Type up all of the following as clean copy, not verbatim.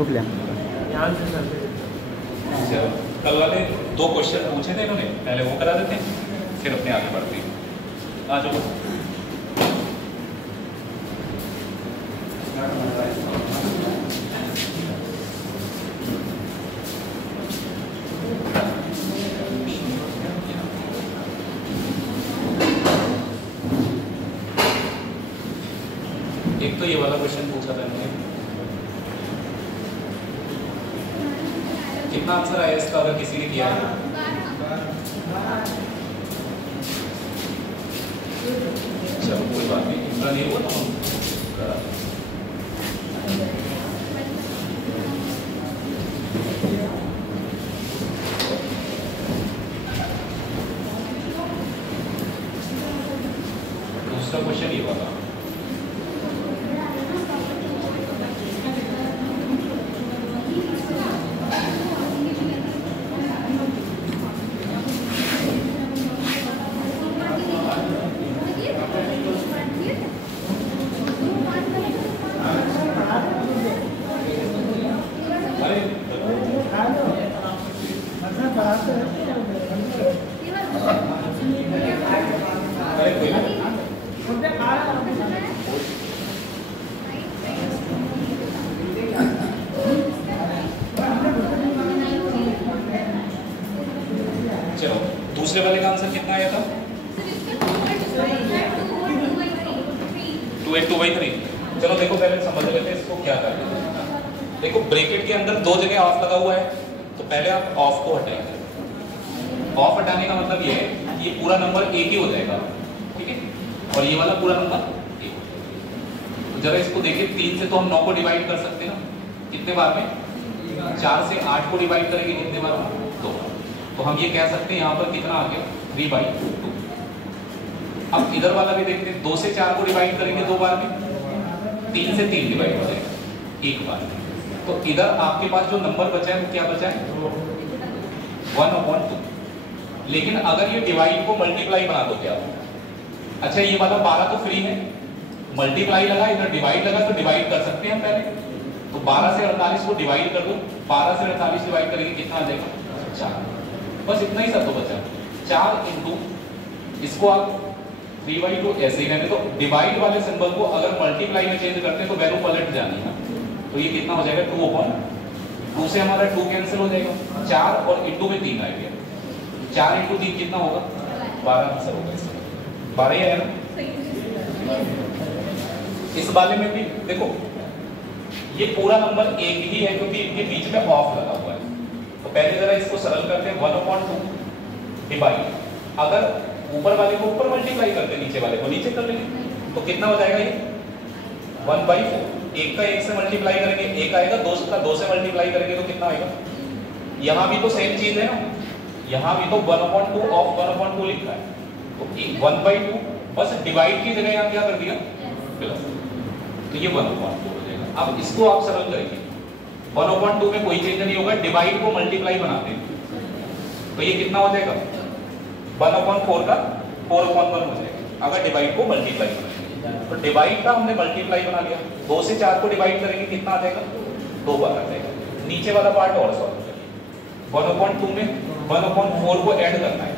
Book लिया। कल वाले 2 क्वेश्चन पूछे थे इन्होंने, पहले वो करा देते हैं फिर अपने आगे बढ़ते हैं। आ जाओ। एक तो ये वाला क्वेश्चन पूछा था इन्होंने, कितना आंसर आया इसका अगर किसी ने किया है? चलो कोई बात नहीं, इतना नहीं हुआ तो हम करा। दूसरा क्वेश्चन ये वाला, दूसरे वाले का आंसर कितना आया था? 2/3। चलो देखो पहले समझ लेते हैं इसको क्या करना है। देखो ब्रैकेट के अंदर 2 जगह ऑफ लगा हुआ है, तो पहले आप ऑफ को हटाएंगे। ऑफ हटाने का मतलब ये है कि ये पूरा नंबर एक ही हो जाएगा, ठीक है, और ये वाला पूरा नंबर एक। तो जरा इसको देखिए, 3 से तो हम 9 को डिवाइड कर सकते हैं ना, कितने बार में? 4 से 8 को डिवाइड करेंगे कितने बार में? 2 बार। तो हम ये कह सकते हैं यहाँ पर कितना आ गया? 3/2। अब इधर वाला भी देखते हैं, 2 से 4 को डिवाइड करेंगे 2 बार में, 3 से 3 डिवाइड हो जाएगा 1 बार में। तो इधर आपके पास जो नंबर बचा है वो क्या बचा है? 1/2। लेकिन अगर ये डिवाइड को मल्टीप्लाई बना दो क्या? अच्छा ये वाला 12 तो फ्री है, मल्टीप्लाई लगा, इधर डिवाइड लगा, तो डिवाइड कर सकते हैं हम पहले। तो 12 से 48 को डिवाइड कर दो, 12 से 48 डिवाइड करेंगे कितना आ जाएगा? 4। बस इतना ही सब तो बचा। 4 इंटू इसको आप 3/2 ऐसे ही रहने। तो डिवाइड वाले सिंबल को अगर मल्टीप्लाई में चेंज करते हैं तो वैल्यू पलट जानी है। तो ये कितना हो जाएगा? 2/2 से हमारा 2 कैंसिल हो जाएगा, 4 और इंटू में 3 आ गया। 4 इंटू 3 कितना होगा? 12 आंसर होगा इसका। 12 ही आया ना? इस वाले में भी देखो ये पूरा नंबर एक ही है क्योंकि इनके बीच में ऑफ लगा हुआ है। तो पहले जरा इसको सरल करते हैं, 1/2 डिवाइड, अगर ऊपर वाले को ऊपर मल्टीप्लाई करते नीचे वाले को नीचे कर लेंगे तो कितना हो जाएगा? ये 1/4। एक का एक से मल्टीप्लाई करेंगे, एक आएगा, 2 का 2 से मल्टीप्लाई करेंगे तो कितना आएगा? यहाँ भी तो सेम चीज है ना, यहाँ भी तो 1/2 ऑफ 1/2 लिखा है, तो 1/2 बस डिवाइड की जगह यहाँ क्या कर दिया? प्लस, तो ये 1/2 हो जाएगा। अब इसको आप सरल करेंगे, 1/2 में कोई चेंज नहीं होगा, डिवाइड को मल्टीप्लाई बनाते हैं तो ये कितना हो जाएगा? 1/4 का 4/1 हो जाएगा अगर डिवाइड को मल्टीप्लाई बनाएंगे। तो डिवाइड का हमने मल्टीप्लाई बना लिया, 2 से 4 को डिवाइड करेंगे कितना आ जाएगा? 2 बार आ जाएगा। नीचे वाला पार्ट और सॉल्व करिए, 1/2 में 1/4 को ऐड करना है।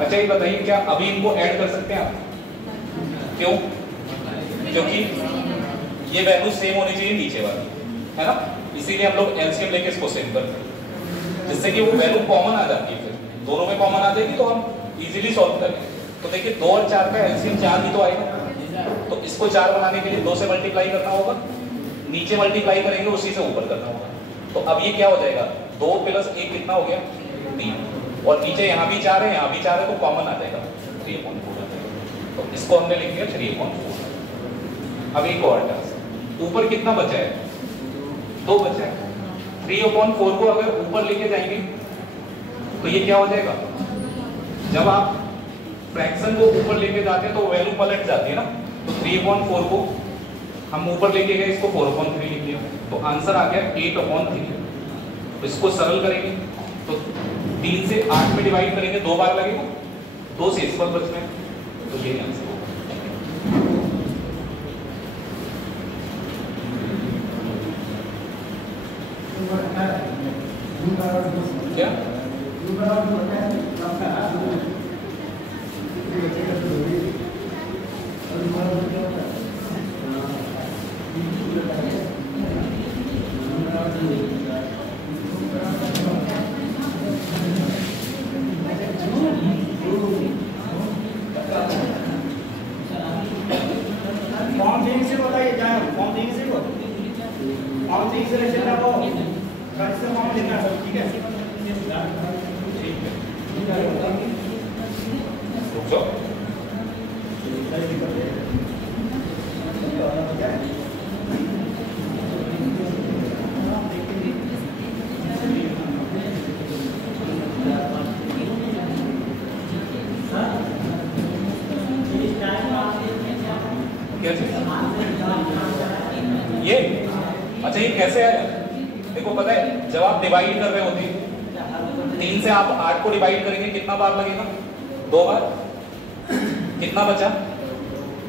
अच्छा ये बताइए क्या अभी इनको ऐड कर सकते हैं आप? क्यों? क्योंकि ये वैल्यू सेम होनी चाहिए नीचे वाली, है ना, इसीलिए हम लोग एलसीएम लेके इसको सेम करते हैं जिससे कि वो वैल्यू कॉमन आ जाती है। फिर दोनों में कॉमन आ जाएगी तो हम इजीली सॉल्व करेंगे। तो देखिए 2 और 4 का एलसीएम 4 ही तो आएगा, तो इसको 4 बनाने के लिए 2 से मल्टीप्लाई करना होगा, नीचे मल्टीप्लाई करेंगे उसी से ऊपर करना होगा। तो अब ये क्या हो जाएगा? 2 + 1 कितना हो गया? 3, और नीचे यहाँ भी 4 है, यहाँ भी 4 है, तो कॉमन आ जाएगा 3/4 आ जाएगा। तो इसको हमने लिख दिया 3/4। अब एक और टास्क, ऊपर कितना बचा है? 2 बचा है। 3/4 को अगर ऊपर लेके जाएंगे तो ये क्या हो जाएगा? जब आप फ्रैक्शन को ऊपर लेके जाते हैं तो वैल्यू पलट जाती है ना, तो 3/4 को हम ऊपर लेके गए, इसको 4/3 लिख लिया, तो आंसर आ गया 8/3। तो इसको सरल करेंगे तो 3 से 8 में डिवाइड करेंगे, 2 बार लगेगा, 2 से इस पर बचना है, तो ये आंसर होगा। क्या ये अच्छा, ये कैसे आया? देखो पता है, जब आप डिवाइड कर रहे होते 3 से आप 8 को डिवाइड करेंगे, कितना बार लगेगा? 2 बार। कितना बचा?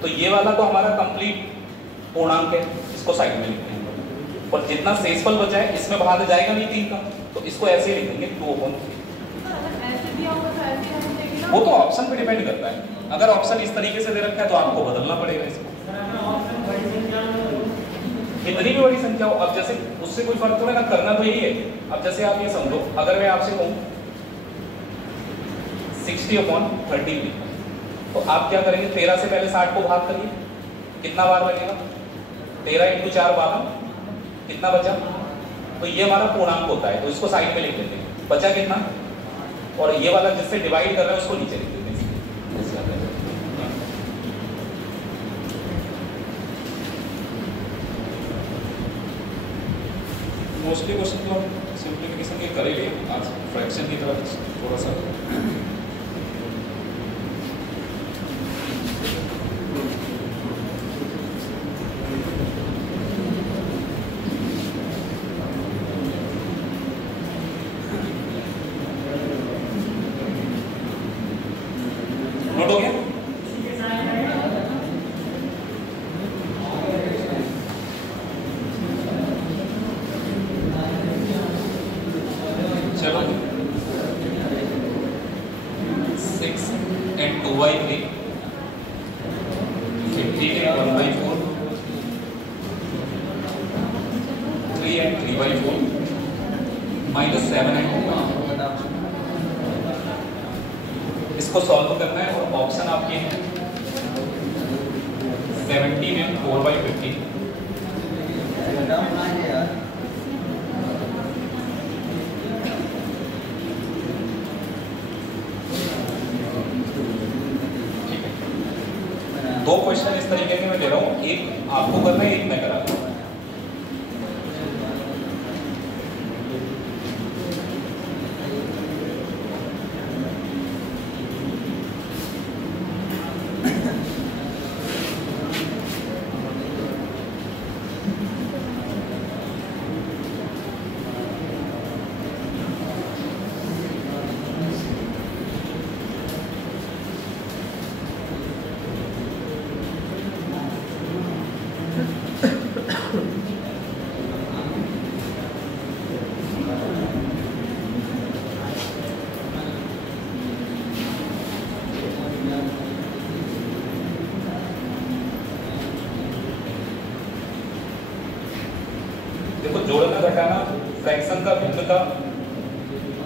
तो ये वाला तो हमारा कंप्लीट पूर्णांक है, इसको साइड में लिखते हैं। और जितना शेषफल बचा है इसमें भाग जाएगा नहीं 3 का, तो इसको ऐसे ही लिख देंगे 2/3। वो तो ऑप्शन पे डिपेंड करता है। अगर ऑप्शन इस तरीके से दे रखा है तो आपको बदलना पड़ेगा इसको। कितनी भी बड़ी संख्या हो, अब जैसे उससे कोई फर्क थोड़ा ना, करना तो यही है। अब जैसे आप ये समझो, अगर मैं आपसे कहूं 60/30, तो आप क्या करेंगे? 13 से पहले 60 को भाग करिए, कितना बार लगेगा? 13 × 4 12, कितना बचा? तो ये हमारा पूर्णांक होता है, तो इसको साइड में लिख लेते हैं। बचा कितना? और ये वाला जिससे डिवाइड कर रहे हैं उसको नीचे लिख देते हैं। मोस्टली क्वेश्चन तो हम सिंप्लीफिकेशन के करेंगे, आज फ्रैक्शन की तरफ थोड़ा सा। नोट हो गया? चलो 6 and 2/3, 15 and 1/4, 3 and 3/4, -7 and 2/4। इसको सॉल्व करना है और ऑप्शन आपके हैं 17 and 4/15, दो क्वेश्चन इस तरीके के मैं ले रहा हूँ, एक आपको करना है, एक मैं करा रहा हूँ। देखो, जोड़ना घटाना फ्रैक्शन का भिन्न का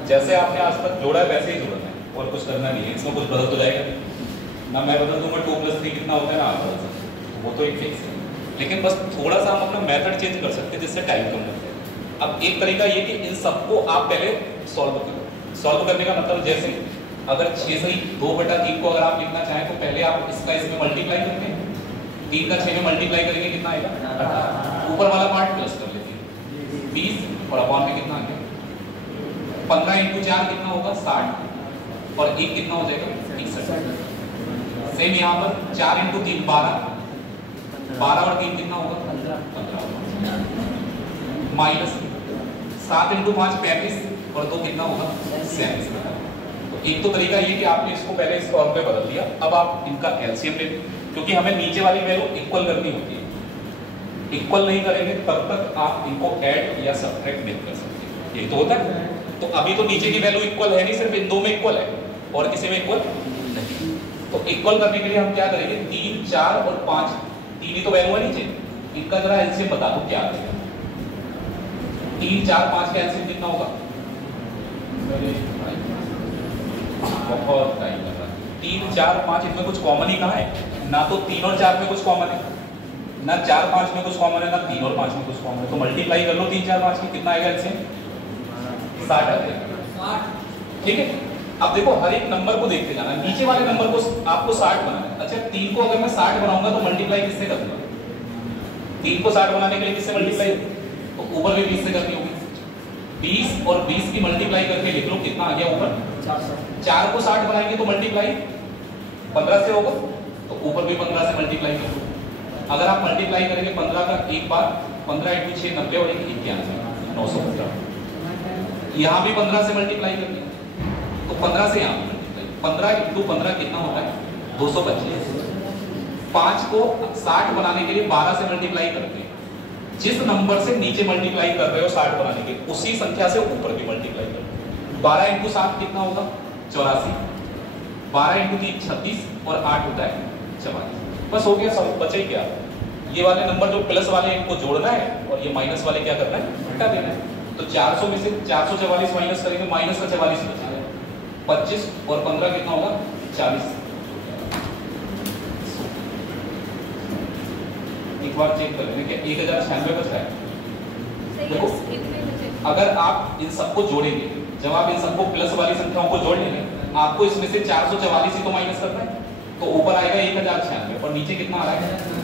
जैसे आपने आज तक जोड़ा है वैसे ही जोड़ना है, और कुछ करना नहीं है। इसमें कुछ बदल तो जाएगा ना, मैं बदल दूंगा 2 + 3 कितना होता है ना, आप बदल सकते, वो तो एक फिक्स है। लेकिन बस थोड़ा सा हम अपना मेथड चेंज कर सकते हैं जिससे टाइम कम लगता है। अब एक तरीका ये कि इन सबको आप पहले सॉल्व करो। सॉल्व करने का मतलब जैसे अगर 6 से 2/3 को अगर आप लिखना चाहें तो पहले आप इसका इसमें मल्टीप्लाई करेंगे, 3 का 6 में मल्टीप्लाई करेंगे, कितना आएगा? 18। ऊपर वाला पार्ट प्लस कर लेते हैं 20, और अपॉन में कितना आ गया? 15 × 4 कितना होगा? 60, और 1 कितना हो जाएगा? 61। सेम यहाँ पर 4 × 3 12, 12 और 3 कितना होगा? 15। माइनस 7 × 5 35, और 2 कितना होगा? 37। तो एक तो तरीका ये कि आपने इसको पहले इस फॉर्म पे बदल दिया, अब आप इनका एलसीएम ले, क्योंकि हमें नीचे वाली वैल्यू इक्वल करनी होती है। इक्वल नहीं करेंगे तब तक आप इनको ऐड या सब्ट्रैक्ट नहीं कर सकते। यही तो होता है। तो अभी तो नीचे की वैल्यू इक्वल है नहीं, सिर्फ इन दो में इक्वल है और किसी में इक्वल नहीं। तो इक्वल करने के लिए हम क्या करेंगे, 3, 4 और 5, 3 ही तो वैल्यू है नीचे, इनका जरा एलसीएम बता दो क्या आएगा। 3, 4, 5 का एलसीएम कितना होगा? बहुत टाइम लग रहा है। 3, 4, 5 इनमें कुछ कॉमन ही कहाँ है? ना तो 3 और 4 में कुछ कॉमन है, ना 4, 5 में कुछ कॉमन है, ना 3 और 5 में कुछ कॉमन है। तो मल्टीप्लाई कर लो 3, 4, 5 की, कितना आएगा एलसीएम? 60 आ जाएगा। ठीक है। अब देखो हर एक नंबर को देखते जाना, नीचे वाले नंबर को आपको 60 बनाना है। अच्छा 3 को अगर मैं 60 बनाऊंगा तो मल्टीप्लाई किससे करूंगा? 3 को 60 बनाने के लिए किससे मल्टीप्लाई? तो ऊपर भी 20 से करनी होगी। 20 और 20 की मल्टीप्लाई करके लिख लो, कितना आ गया ऊपर? 4 को 60 बनाएंगे तो मल्टीप्लाई 15 से होगा, तो ऊपर भी 15 से मल्टीप्लाई कर लो। अगर आप मल्टीप्लाई करेंगे 15 का एक बार, 15 × 6 90 और 81 915। यहाँ भी 15 से मल्टीप्लाई करनी है, तो 15 से यहाँ मल्टीप्लाई, 15 × 15 कितना होता है? 225। 5 को 60 बनाने के लिए 12 से मल्टीप्लाई करते हैं। जिस नंबर से नीचे मल्टीप्लाई कर रहे हो 60 बनाने के, उसी संख्या से ऊपर भी मल्टीप्लाई करो। 12 × 7 कितना होगा? 84। 12 × 3 36 और 8 होता है 44। बस हो गया सब। बचे क्या? ये वाले नंबर जो प्लस वाले इनको जोड़ना है और ये माइनस वाले क्या करना है? हटा देना है। तो 400 में से 444 माइनस करेंगे, माइनस का 44 बचेगा। 25 और 15 कितना होगा? 40। एक बार चेक कर लेंगे क्या 1096 बच रहा है? देखो अगर आप इन सबको जोड़ेंगे, जब आप इन सबको प्लस वाली संख्याओं को जोड़ लेंगे, आपको इसमें से 444 ही तो माइनस करना है, तो ऊपर आएगा 1096 और नीचे कितना आ रहा है?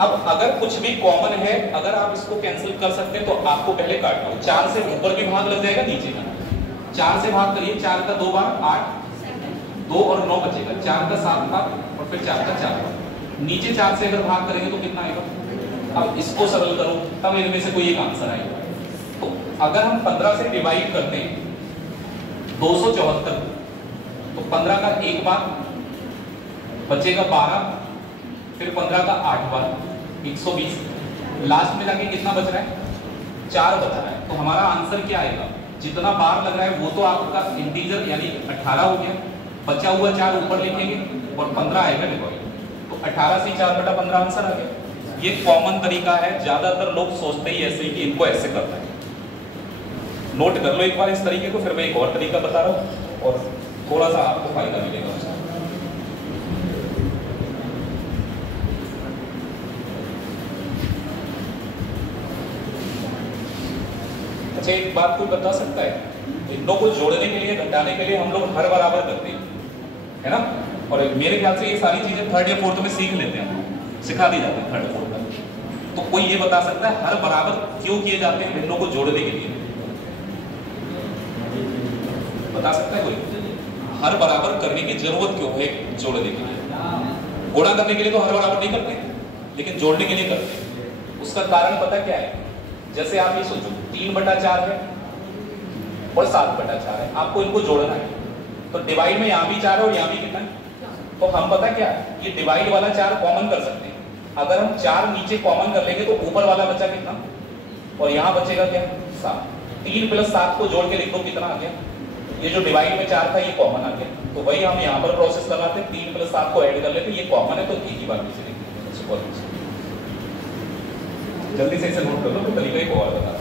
अब अगर कुछ भी कॉमन है, अगर आप इसको कैंसिल कर सकते हैं तो आपको पहले काटना हो। 4 से ऊपर भी भाग लग जाएगा, नीचे का 4 से भाग करिए, 4 का 2 बार 8, 2 और 9 बचेगा, 4 का 7 बार और फिर 4 का 4 बार। नीचे 4 से अगर भाग करेंगे तो कितना आएगा? अब इसको सरल करो, तब इनमें से कोई एक आंसर आएगा। तो अगर हम 15 से डिवाइड करते हैं 274, तो 15 का 1 बार बचेगा 12, फिर 15 का 8 बार 120, लास्ट में जाके कितना बच रहा है? 4 बच रहा है। तो हमारा आंसर क्या आएगा? जितना बार लग रहा है वो तो आपका इंटीजर यानी 18 हो गया, बचा हुआ 4 ऊपर लिखेंगे और 15 आएगा डिवाइड, तो 18 से 4/15 आंसर आ गया। ये कॉमन तरीका है, ज्यादातर लोग सोचते ही ऐसे ही कि इनको ऐसे करना है। नोट कर लो एक बार इस तरीके को, फिर मैं एक और तरीका बता रहा हूँ और थोड़ा सा आपको फायदा मिलेगा। अच्छा एक बात कोई बता सकता है, इन लोगों को जोड़ने के लिए, घटाने के लिए हम लोग हर बराबर करते हैं, है ना? और मेरे ख्याल से ये सारी चीजें 3rd या 4th में सीख लेते हैं, सिखा दी जाती है 3rd या 4th में। तो कोई ये बता सकता है हर बराबर क्यों किए जाते हैं भिन्नों को जोड़ने के लिए? बता सकता है कोई? हर बराबर करने की जरूरत क्यों है जोड़ने के लिए? गुणा करने के लिए तो हर बराबर नहीं करते, लेकिन जोड़ने के लिए करते हैं। उसका कारण पता क्या है? जैसे आप ये सोचो 3/4 है और 7/4 है, आपको इनको जोड़ना है, तो डिवाइड में यहाँ भी 4 है और यहाँ भी कितना है? तो हम पता क्या है, ये डिवाइड वाला 4 कॉमन कर सकते हैं। अगर हम 4 नीचे कॉमन कर लेंगे तो ऊपर वाला बचा कितना? और यहाँ बचेगा क्या? 7। 3 + 7 को जोड़ के लिख दो, कितना आ गया? ये जो डिवाइड में 4 था ये कॉमन आ गया, तो वही हम यहाँ पर प्रोसेस लगाते हैं, 3 + 7 को ऐड कर लेते, ये कॉमन है तो एक ही बार नीचे लिख। जल्दी से इसे नोट कर लो, तो तरीका एक और बता रहा हूं।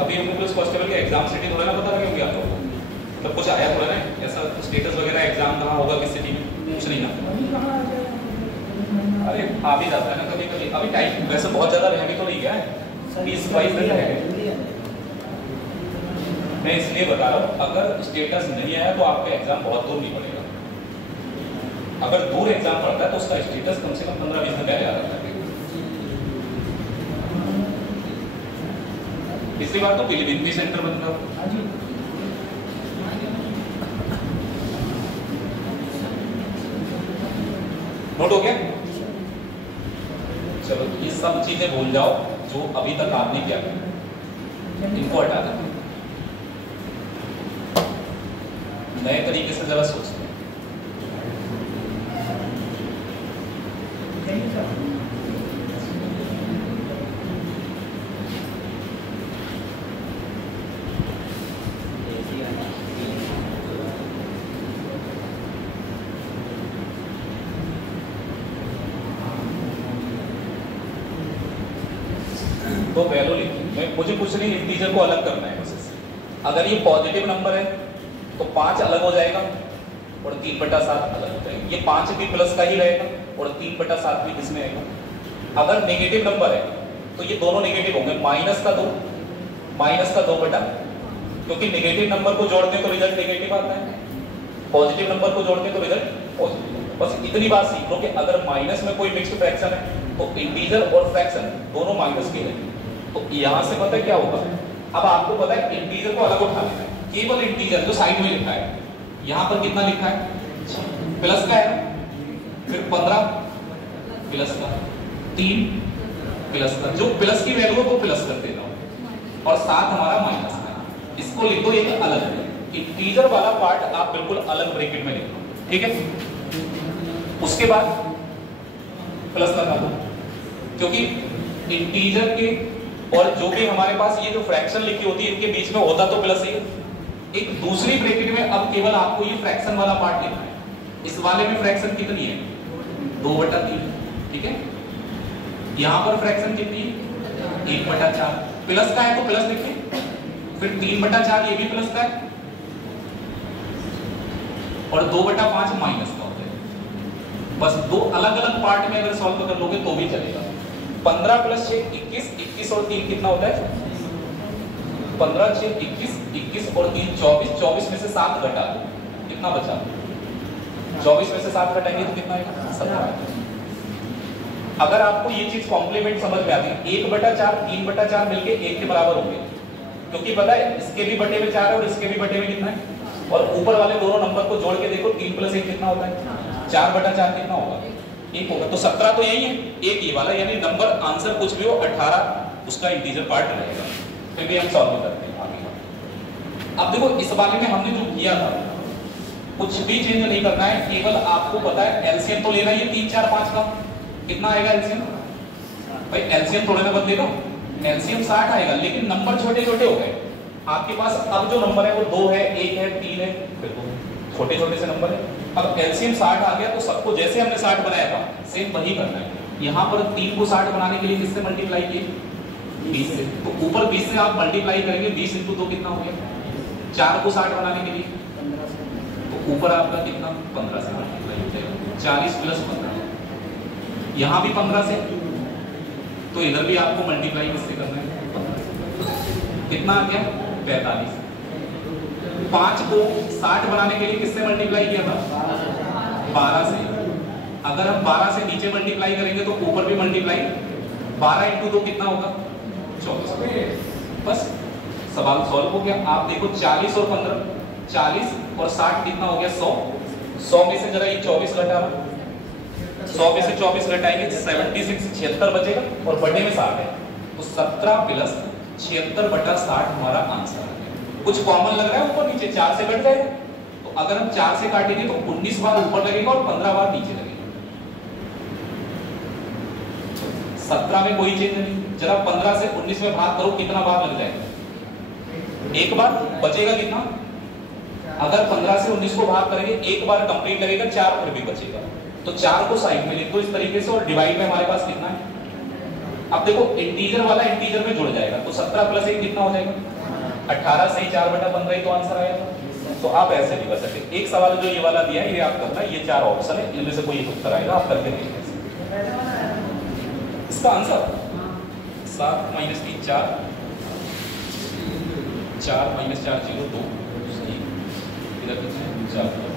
अभी प्लस कांस्टेबल के एग्जाम सिटी थोड़ा ना पता लगे होंगे आप लोगों को, मतलब कुछ आया थोड़ा ना ऐसा स्टेटस वगैरह, एग्जाम कहाँ होगा किस सिटी में, कुछ नहीं ना? अरे आ भी जाता है ना कभी कभी। अभी टाइम वैसे बहुत ज्यादा रह भी तो नहीं गया है, 20-22 दिन है। मैं इसलिए बता रहा हूँ, अगर स्टेटस नहीं आया तो आपका एग्जाम बहुत दूर नहीं पड़ेगा। अगर दूर एग्जाम पड़ता है तो उसका स्टेटस कम से कम 15-20 दिन पहले आ जाता है। पिछली बार तो पीलीभीत भी सेंटर बन रहा। नोट हो गया? चलो ये सब चीजें भूल जाओ जो अभी तक आपने किया, इनको हटा दें। नए तरीके से जरा सोचते हैं। तो वैल्यू लिखी, मुझे कुछ नहीं, इंटीजर को अलग करना है बस इससे। अगर ये पॉजिटिव नंबर है तो 5 अलग हो जाएगा और 3/7 अलग हो जाएगा। ये 5 भी प्लस का ही रहेगा और 3/7 भी किसमें आएगा। अगर नेगेटिव नंबर है तो ये दोनों नेगेटिव होंगे, माइनस का 2 बटा, क्योंकि नेगेटिव नंबर को जोड़ते तो रिजल्ट नेगेटिव आता है, पॉजिटिव नंबर को जोड़ते तो रिजल्ट पॉजिटिव। बस इतनी बात सीख लो कि अगर माइनस में कोई मिक्स्ड फ्रैक्शन है तो इंटीजर और फ्रैक्शन दोनों माइनस के हैं। तो यहां से पता है क्या होगा, अब आपको पता है इंटीजर को अलग उठा लेना है, केवल इंटीजर जो साइड में लिखा है, यहां पर कितना लिखा है, प्लस का है, फिर 15 प्लस का, 3 प्लस का, जो प्लस की वैल्यू है वो प्लस कर देना और 7 हमारा माइनस का। इसको लिख दो एक अलग, इंटीजर वाला पार्ट आप बिल्कुल अलग ब्रैकेट में लिख दो, ठीक है। उसके बाद प्लस लगा दो, क्योंकि इंटीजर के और जो भी हमारे पास ये जो फ्रैक्शन लिखी होती है इनके बीच में होता तो प्लस ही है। एक दूसरी ब्रैकेट में अब केवल आपको ये फ्रैक्शन वाला पार्ट लिखना है। इस वाले में फ्रैक्शन कितनी है, 2/3, ठीक है। यहां पर फ्रैक्शन कितनी है, 1/4, प्लस का है तो प्लस लिखिए, फिर 3/4 ये भी प्लस का है और 2/5 माइनस का होता है। बस दो अलग अलग पार्ट में अगर सॉल्व कर लोगे तो भी चलेगा। 15 + 6 21, 21 और 3 कितना होता है, 15 6 21, 21 और 3 24, 24 में से 7 घटा दो, कितना बचा, 24 में से 7 घटाएंगे तो कितना आएगा, 17। अगर आपको ये चीज कॉम्प्लीमेंट समझ में आती है, 1/4 3/4 मिलके 1 के बराबर होंगे, क्योंकि पता है इसके भी बटे में 4 है और इसके भी बटे में कितना है, और ऊपर वाले दोनों नंबर को जोड़ के देखो, 3 + 1 कितना होता है, 4/4 कितना होगा, 1 होगा। तो 17 तो यही है, एक ये वाला, यानी नंबर आंसर कुछ भी हो 18 उसका इंटीजर पार्ट रहेगा। फिर भी हम सॉल्व करते हैं आगे। अब देखो इस वाले में हमने जो किया था कुछ भी चेंज नहीं करना है, केवल आपको पता है एलसीएम तो लेना ही है 3 4 5 का, कितना आएगा एलसीएम, भाई एलसीएम थोड़े ना बदलेगा, एलसीएम 60 आएगा, लेकिन नंबर छोटे छोटे हो गए आपके पास। अब जो नंबर है वो 2 है, 1 है, 3 है, बिल्कुल छोटे छोटे से नंबर है। अब एलसीएम 60 आ गया तो सबको जैसे हमने 60 बनाया था सेम वही करना है। यहाँ पर 3 को 60 बनाने के लिए किससे मल्टीप्लाई किए, 20 से, तो ऊपर 20 से आप मल्टीप्लाई करेंगे, 20 × 2 कितना हो गया, 4 को 60 बनाने के लिए तो ऊपर आपका कितना 15 से मल्टीप्लाई हो जाएगा, 40 + 15, यहाँ भी 15 से, तो इधर भी आपको मल्टीप्लाई किससे करना है, कितना आ गया 45। 5 को 60 बनाने के लिए किससे मल्टीप्लाई किया था, 12 से। अगर हम 12 से नीचे मल्टीप्लाई करेंगे तो ऊपर भी मल्टीप्लाई, 12 × 2 कितना होगा 24। बस सवाल सॉल्व हो गया। आप देखो 40 और 15, 40 और 60 कितना हो गया 100, 100 में से जरा ये 24 घटाना, 100 में से 24 घटाएंगे 76, 76 बचेगा और बटे में 60 है, तो 17 + 76/60 हमारा आंसर है। कुछ कॉमन लग रहा है ऊपर नीचे, 4 से कट जाएगा, तो अगर हम 4 से काटेंगे तो 19 बार ऊपर लगेगा और 15 बार नीचे लगेगा। 17 में कोई चेंज नहीं, जरा 15 से 19 में भाग करो कितना बार लग जाएगा, 1 बार, बचेगा कितना, अगर 15 से 19 को भाग करेंगे 1 बार कंप्लीट लगेगा, 4 फिर भी बचेगा, तो 4 को साइड में लिख दो इस तरीके से और डिवाइड में हमारे पास कितना है। अब देखो इंटीजर वाला इंटीजर में जुड़ जाएगा, तो 17 + 1 कितना हो जाएगा 18 से 4/15 ही तो आंसर आएगा। तो आप ऐसे भी कर सकते। एक सवाल जो ये वाला दिया है ये आप करना है, ये 4 ऑप्शन है, इनमें से कोई एक उत्तर आएगा, आप करके देखिए। इसका आंसर 7 - 3 4, 4 - 4 0 2, इधर कितना 4।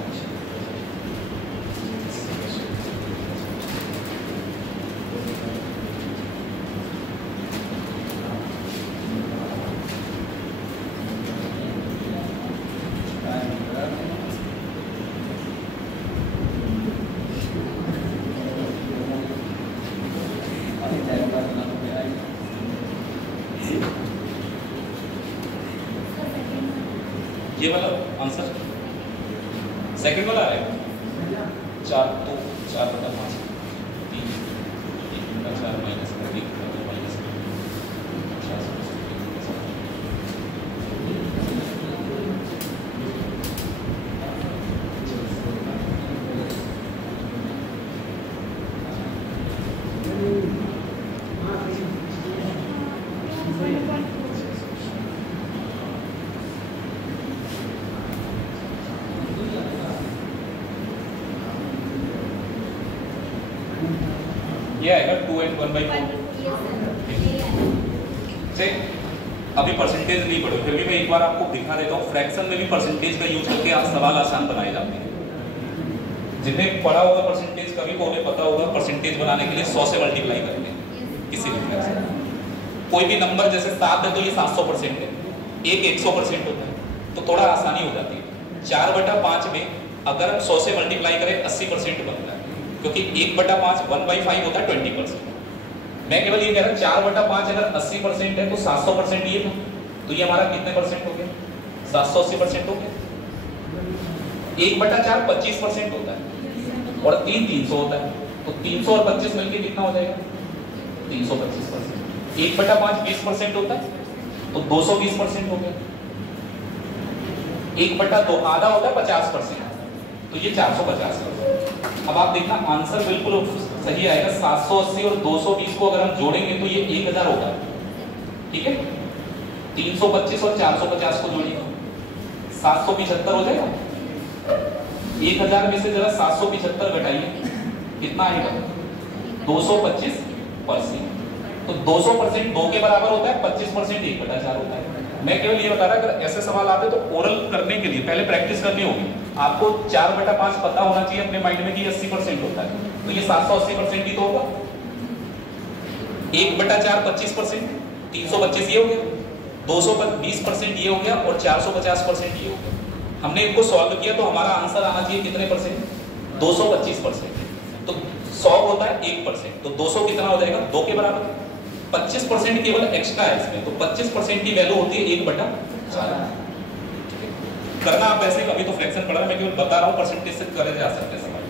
ये वाला आंसर सेकंड वाला आएगा 4 तो 4/5 3 1 4 माइनस 1 माइनस ये आएगा 2 and 1/4 से। अभी परसेंटेज नहीं पढ़ो, फिर भी मैं एक बार आपको दिखा देता हूँ। फ्रैक्शन में भी परसेंटेज का यूज करके आज सवाल आसान बनाए जाते हैं। जिन्हें पढ़ा होगा परसेंटेज कभी को उन्हें पता होगा परसेंटेज बनाने के लिए 100 से मल्टीप्लाई करते हैं किसी भी फ्रैक्शन। कोई भी नंबर जैसे 7 है तो ये 700% है, एक 100% होता है, तो थोड़ा आसानी हो जाती है। 4/5 में अगर 100 से मल्टीप्लाई करें 80% बनता है, क्योंकि 1/5 1/5 होता है 20%। मैं केवल ये कह रहा हूँ 4/5 अगर 80% है तो 700% ये था, तो ये हमारा कितने परसेंट हो गया? 780% हो गया। 1/4 25% होता है और 3 300 होता है, तो 300 और 25 मिलके कितना हो जाएगा? 325%। 1/5 20% होता है, तो 220% हो गया। 1/2 आधा होता है 50%, तो ये 450%। अब आप देखना आंसर बिल्कुल सही आएगा। 780 और 220 को अगर हम जोड़ेंगे तो ये 1000 होगा, ठीक है। 325 और 450 को जोड़ेंगे 775 हो जाएगा। 1000 में से जरा 775 घटाइए, कितना आएगा? 225%। तो 200% 2 के बराबर होता है, 25% 1/4 होता है। मैं केवल ये बता रहा, अगर ऐसे सवाल आते तो ओरल करने के लिए पहले प्रैक्टिस करनी होगी। आपको 4/5 पता होना चाहिए अपने माइंड में कि 80% होता है, तो ये 780% ही तो होगा। 1/4 25%, 325 ये हो गया, 220% ये हो गया और 450% ये हो गया। हमने इनको सॉल्व किया तो हमारा आंसर आना चाहिए कितने परसेंट? 225%। तो 100 होता है 1%, तो 200 कितना हो जाएगा? 2 के बराबर। 25% केवल एक्स्ट्रा है इसमें, तो 25% की वैल्यू होती है 1/4। करना आप ऐसे, अभी तो फ्रैक्शन पढ़ा, मैं केवल बता रहा हूँ परसेंटेज से करे जा सकते हैं सवाल।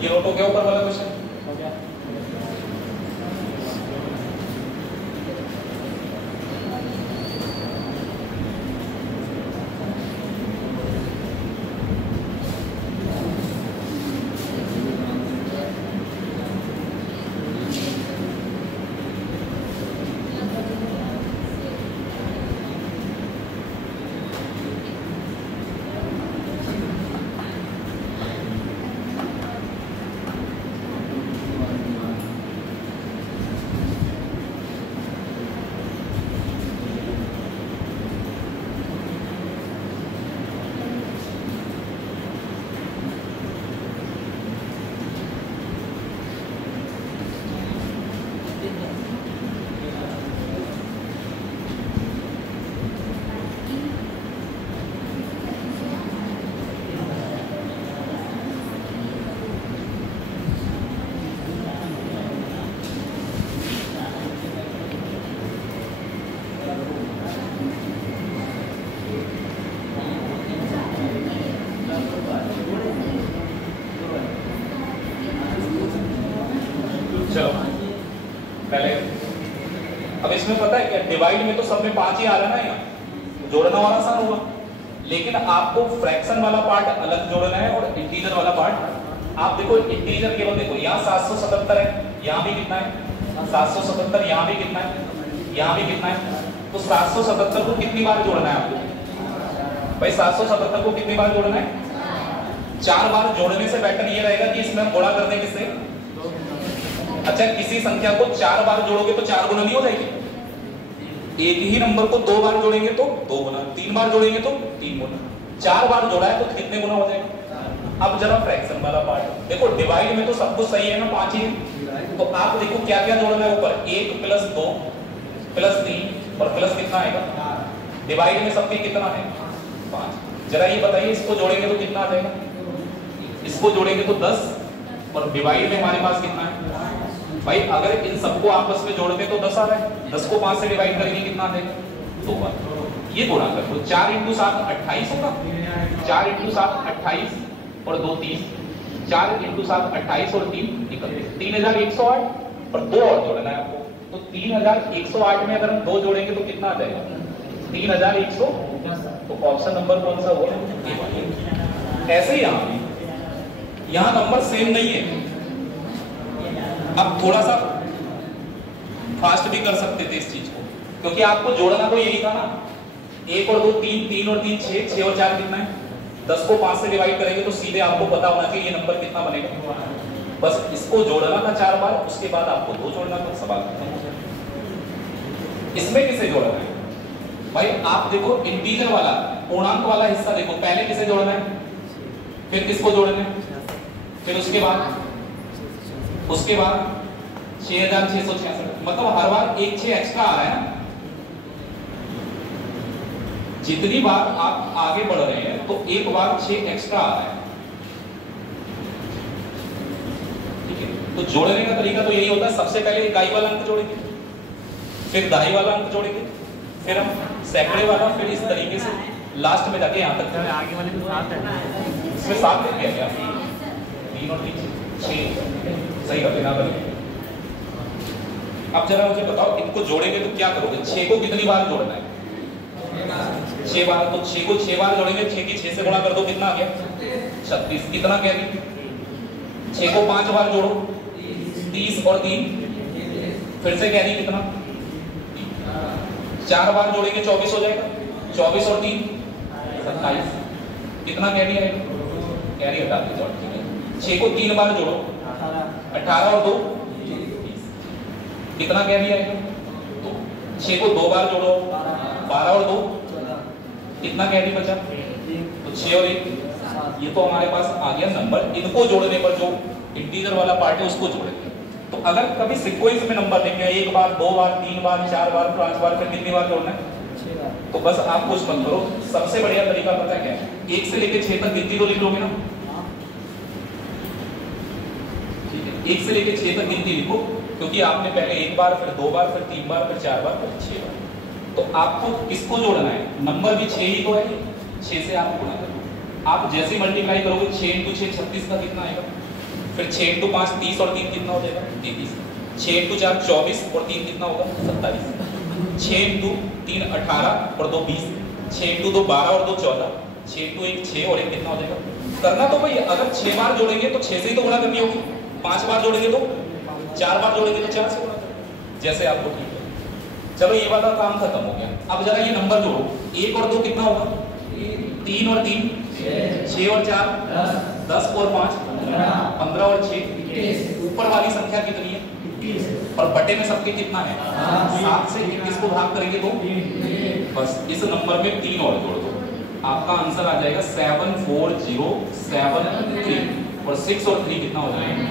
ये नोट हो गया ऊपर वाला क्वेश्चन? हो गया। चलो पहले, अब इसमें पता है क्या, डिवाइड में तो सब में 5 ही आ रहा है ना, यहाँ जोड़ना और आसान होगा, लेकिन आपको फ्रैक्शन वाला पार्ट अलग जोड़ना है और इंटीजर वाला पार्ट। आप देखो इंटीजर केवल देखो, यहाँ 777 है, यहाँ भी कितना है 777, यहाँ भी कितना है, यहाँ भी कितना है। तो 777 को कितनी बार जोड़ना है आपको भाई? 777 को कितनी बार जोड़ना है? 4 बार। जोड़ने से बेटर ये रहेगा कि इसमें हम गुणा कर दें किससे? अच्छा, किसी संख्या को 4 बार जोड़ोगे तो 4 गुना नहीं हो जाएगी? एक ही नंबर को 2 बार जोड़ेंगे तो 2 गुना, 3 बार जोड़ेंगे तो 3 गुना, 4 बार जोड़ा है तो कितने गुना हो जाएगा? अब जरा फ्रैक्शन वाला पार्ट देखो, डिवाइड में तो सब कुछ सही है ना, 5 ही है। तो आप देखो क्या क्या जोड़ना है ऊपर, 1 + 2 + 3 और प्लस कितना आएगा? डिवाइड में सबके कितना है? 5। जरा ये बताइए, इसको जोड़ेंगे तो कितना आ जाएगा? इसको जोड़ेंगे तो 10 और डिवाइड में हमारे पास कितना है भाई? अगर इन सबको आपस में जोड़ते तो 10 आ रहा है, 10 को 5 से डिवाइड करेंगे कितना आ जाएगा? 2 बार। ये गुणा कर दो, 4 × 7 28 होगा, 4 × 7 28 और 2 30, 4 × 7 28 और 3 31, 3108 और 2 और जोड़ना है आपको। तो 3108 में अगर हम 2 जोड़ेंगे तो कितना आ जाएगा? 3100। तो ऑप्शन नंबर कौन सा हुआ? ऐसे ही यहाँ नंबर सेम नहीं है। अब थोड़ा सा फास्ट भी कर सकते थे इस चीज को, क्योंकि आपको जोड़ना तो यही था ना, 1 और 2 3, 3 और 3 6, 6 और 4 कितना है? 10 को 5 से डिवाइड करेंगे तो सीधे आपको पता होना चाहिए ये नंबर कितना बनेगा। बस इसको जोड़ना था 4 बार, उसके बाद आपको 2 जोड़ना था, सवाल खत्म हो जाए। इसमें किसे जोड़ना है भाई? आप देखो इंटीजर वाला पूर्णांक वाला हिस्सा देखो, पहले किसे जोड़ना है, फिर किसको जोड़ना है, फिर उसके बाद 6666, मतलब हर बार 1 6 एक्स्ट्रा आ रहा है ना। जितनी बार आप आगे बढ़ रहे हैं तो एक बार 6 एक्स्ट्रा आ रहा है, ठीक है। तो जोड़ने का तरीका तो यही होता है, सबसे पहले इकाई वाला अंक जोड़ेंगे, फिर दहाई वाला अंक जोड़ेंगे, फिर हम सैकड़े वाला, फिर इस तरीके से लास्ट में जाके यहाँ तक। आगे वाले में 7 है, इसमें 7 लिख दिया क्या? 3 और 3 6, सही का बिना बने। अब जरा मुझे बताओ, इनको जोड़ेंगे तो क्या करोगे? 6 को कितनी बार जोड़ना है? 6 बार। तो 6 को 6 बार जोड़ेंगे, 6 की 6 से गुणा कर दो, कितना आ गया? 36। कितना कह दी? 6 को 5 बार जोड़ो, 30 और 3, फिर से कह दी कितना? 4 बार जोड़ेंगे 24 हो जाएगा, 24 और 3 27। कितना कह दिया है? कैरी हटा दीजिए। 6 को 3 बार जोड़ो, 18 और 2 30। कितना कह दिया है? 6 को 2 बार जोड़ो, 12 और 2 कितना कह दी बचा? तो 6 और 1, ये तो हमारे पास आ गया नंबर। इनको जोड़ने पर जो इंटीजर वाला पार्ट है उसको जोड़ेंगे। तो अगर कभी सीक्वेंस में नंबर देंगे, 1 बार 2 बार 3 बार 4 बार 5 बार, फिर कितनी बार जोड़ना है? तो बस आप कुछ मत करो, सबसे बढ़िया तरीका पता है क्या है? 1 से लेकर 6 तक गिनती तो लिख लोगे ना, ठीक है। 1 से लेकर 6 तक गिनती लिखो, क्योंकि आपने पहले 1 बार, फिर 2 बार, फिर 3 बार, फिर 4 बार, फिर 6 बार। तो आपको किसको जोड़ना है? नंबर भी 6 ही तो है, 6 से आप गुणा करो। आप जैसे मल्टीप्लाई करोगे 6 × 6 36 का कितना आएगा? फिर 6 × 5 30 और 3 कितना हो जाएगा? 33। 6 × 4 24 और 3 कितना होगा? 27। 6 × 3 18 और 2 20, 6 × 2 12 और 2 14, 6 × 1 6 और 1 कितना हो जाएगा? करना तो भाई, अगर 6 बार जोड़ेंगे तो 6 से ही तो गुणा करनी होगी, 5 बार जोड़ेंगे तो 4 बार जोड़ेंगे तो 4 से गुणा करेंगे, जैसे आपको ठीक है। चलो ये वाला काम खत्म हो गया। अब जरा ये नंबर जोड़ो, 1 और 2 कितना होगा? 3 और 3 6 और 4 10 और 5 15 और 6 ऊपर वाली संख्या कितनी है? और बटे में सबके कितना है? 7 से 21 को भाग करेंगे तो बस इस नंबर में 3 और जोड़ दो, आपका आंसर आ जाएगा 74073। और 6 और 3 कितना हो जाएगा?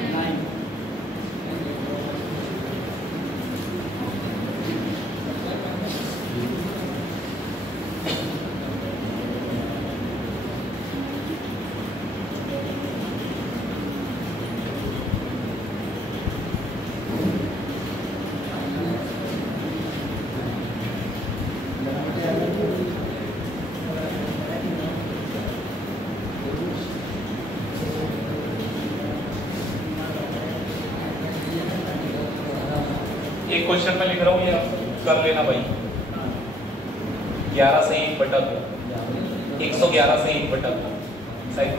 एक क्वेश्चन में लिख रहा हूँ, ये कर लेना भाई। 11 से 1/2 111 से 1 बटा सही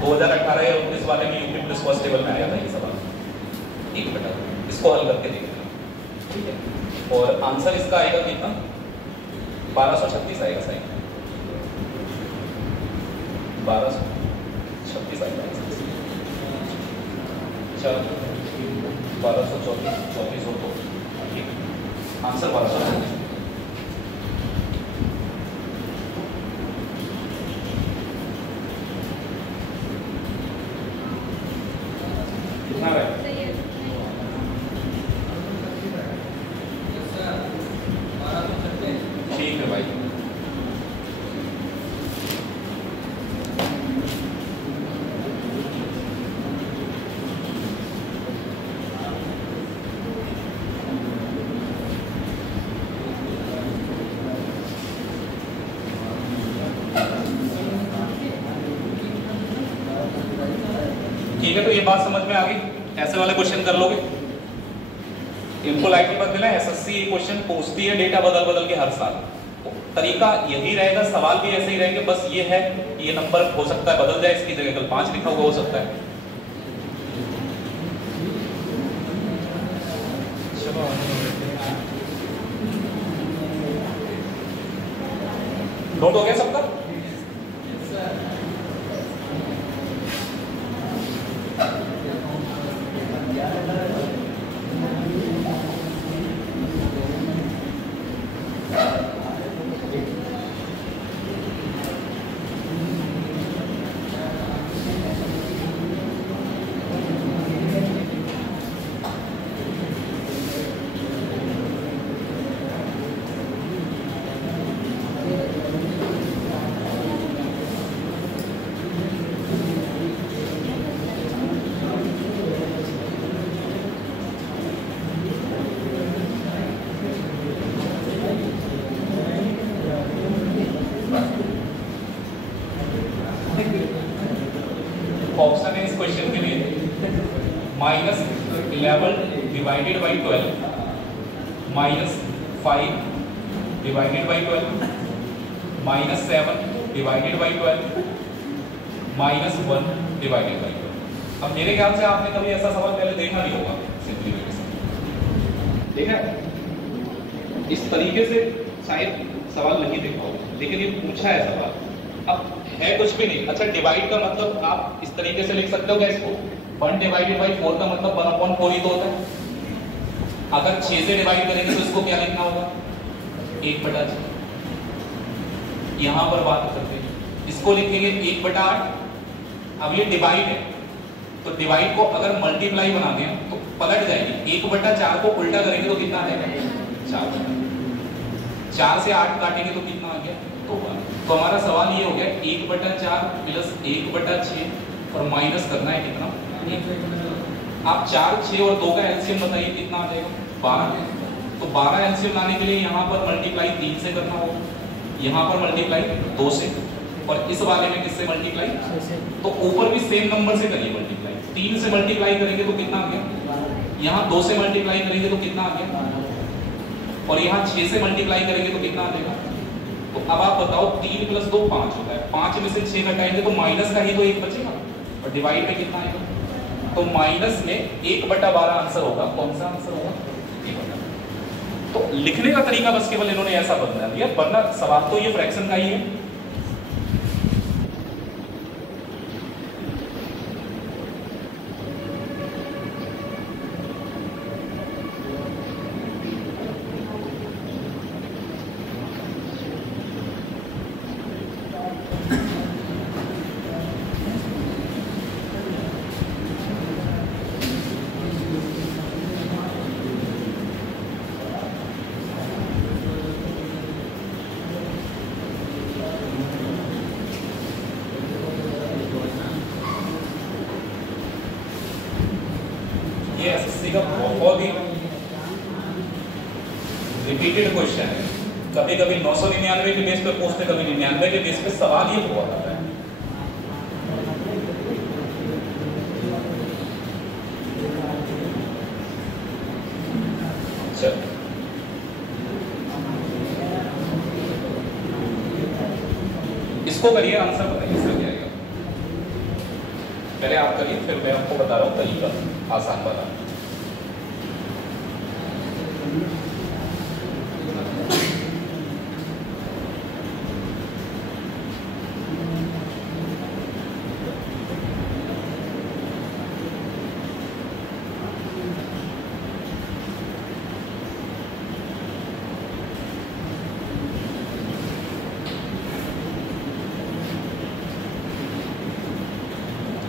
2018 या 19 वाले में यूपी पुलिस कांस्टेबल में आया था ये सवाल 1 बटा। इसको हल करके देखना, ठीक है। और आंसर इसका आएगा कितना 1236 आएगा सही 1236 आएगा। चलो 1234 और 2 ठीक आंसर 1236। कितना है ठीक है भाई। ठीक है, तो ये बात समझ में आ गई। ऐसे वाले क्वेश्चन कर लोगे, इनको लाइट मत देना। एसएससी ये क्वेश्चन पूछती है डेटा बदल बदल के हर साल, तो तरीका यही रहेगा, सवाल भी ऐसे ही रहेंगे। बस ये है ये नंबर हो सकता है बदल जाए, इसकी जगह कल 5 लिखा हुआ हो सकता है। नोट हो गया सबका? ऑप्शन है इस क्वेश्चन के लिए -11 divided by 12 -5 divided by 12 -7 divided by 12 -1 divided by 12। अब मेरे ख्याल से आपने कभी ऐसा सवाल पहले देखा नहीं होगा सिंपलीफिकेशन, देखा है? इस तरीके से शायद सवाल नहीं देखा होगा, लेकिन ये पूछा है सवाल। अब है कुछ भी नहीं। अच्छा, डिवाइड का मतलब आप इस तरीके से लिख सकते हो क्या इसको? 1 डिवाइडेड बाई 4 का मतलब 1/4 ही तो होता है। अगर 6 से डिवाइड करेंगे तो इसको क्या लिखना होगा? 1/6। यहां पर बात करते हैं, इसको लिखेंगे 1/8। अब ये डिवाइड है, तो डिवाइड को अगर मल्टीप्लाई बना दें तो पलट जाएगी। 1/4 को उल्टा करेंगे तो कितना आएगा? 4। 4 से 8 काटेंगे तो कितना आ गया? 2। तो हमारा सवाल ये हो गया 1/4 प्लस 1/6 और माइनस करना है कितना? 1। आप 4, 6 और 2 का एलसीएम बताइए कितना आ जाएगा? 12। तो 12 एलसीएम लाने के लिए यहाँ पर मल्टीप्लाई 3 से करना होगा, यहाँ पर मल्टीप्लाई 2 से, और इस वाले में किससे मल्टीप्लाई? तो ऊपर भी सेम नंबर से करिए मल्टीप्लाई। 3 से मल्टीप्लाई करेंगे तो कितना आ गया? यहाँ 2 से मल्टीप्लाई करेंगे तो कितना आ गया? और यहाँ 6 से मल्टीप्लाई करेंगे तो कितना आ जाएगा? तो अब आप बताओ 3 + 2 5 होता है। 5 में से 6 घटाएंगे तो माइनस का ही तो 1 बचेगा, और डिवाइड में कितना आएगा? तो माइनस में 1/12 आंसर होगा। कौन सा आंसर होगा? 1/12। तो लिखने का तरीका बस केवल इन्होंने ऐसा बदला दिया, वरना सवाल तो ये फ्रैक्शन का ही है। ये एसएससी का बहुत ही रिपीटेड क्वेश्चन है। कभी कभी 999 के बेस पे पूछते, कभी 99 के बेस पे सवाल ये हुआ करता है। चलो इसको करिए, आंसर बताइए इसका क्या आएगा। पहले आप करिए, फिर मैं आपको बता रहा हूँ तरीका आसान वाला।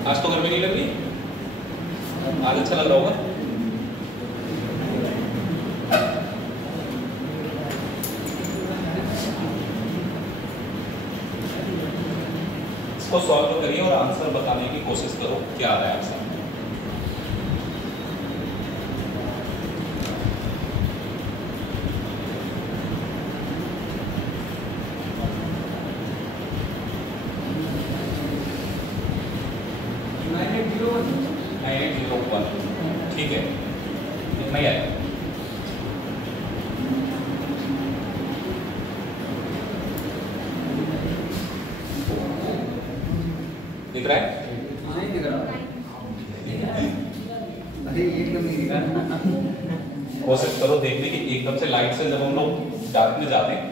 आज तो गर्मी नहीं लग रही, आज अच्छा लग रहा होगा। इसको सॉल्व करिए और आंसर बताने की कोशिश करो क्या आ रहा है आपसे। ठीक है, इतना ही आएगा। दिख रहा है? नहीं दिख रहा। अरे एकदम नहीं दिख रहा। कोशिश करो देखने की, एकदम से लाइट से जब हम लोग डार्क में जाते हैं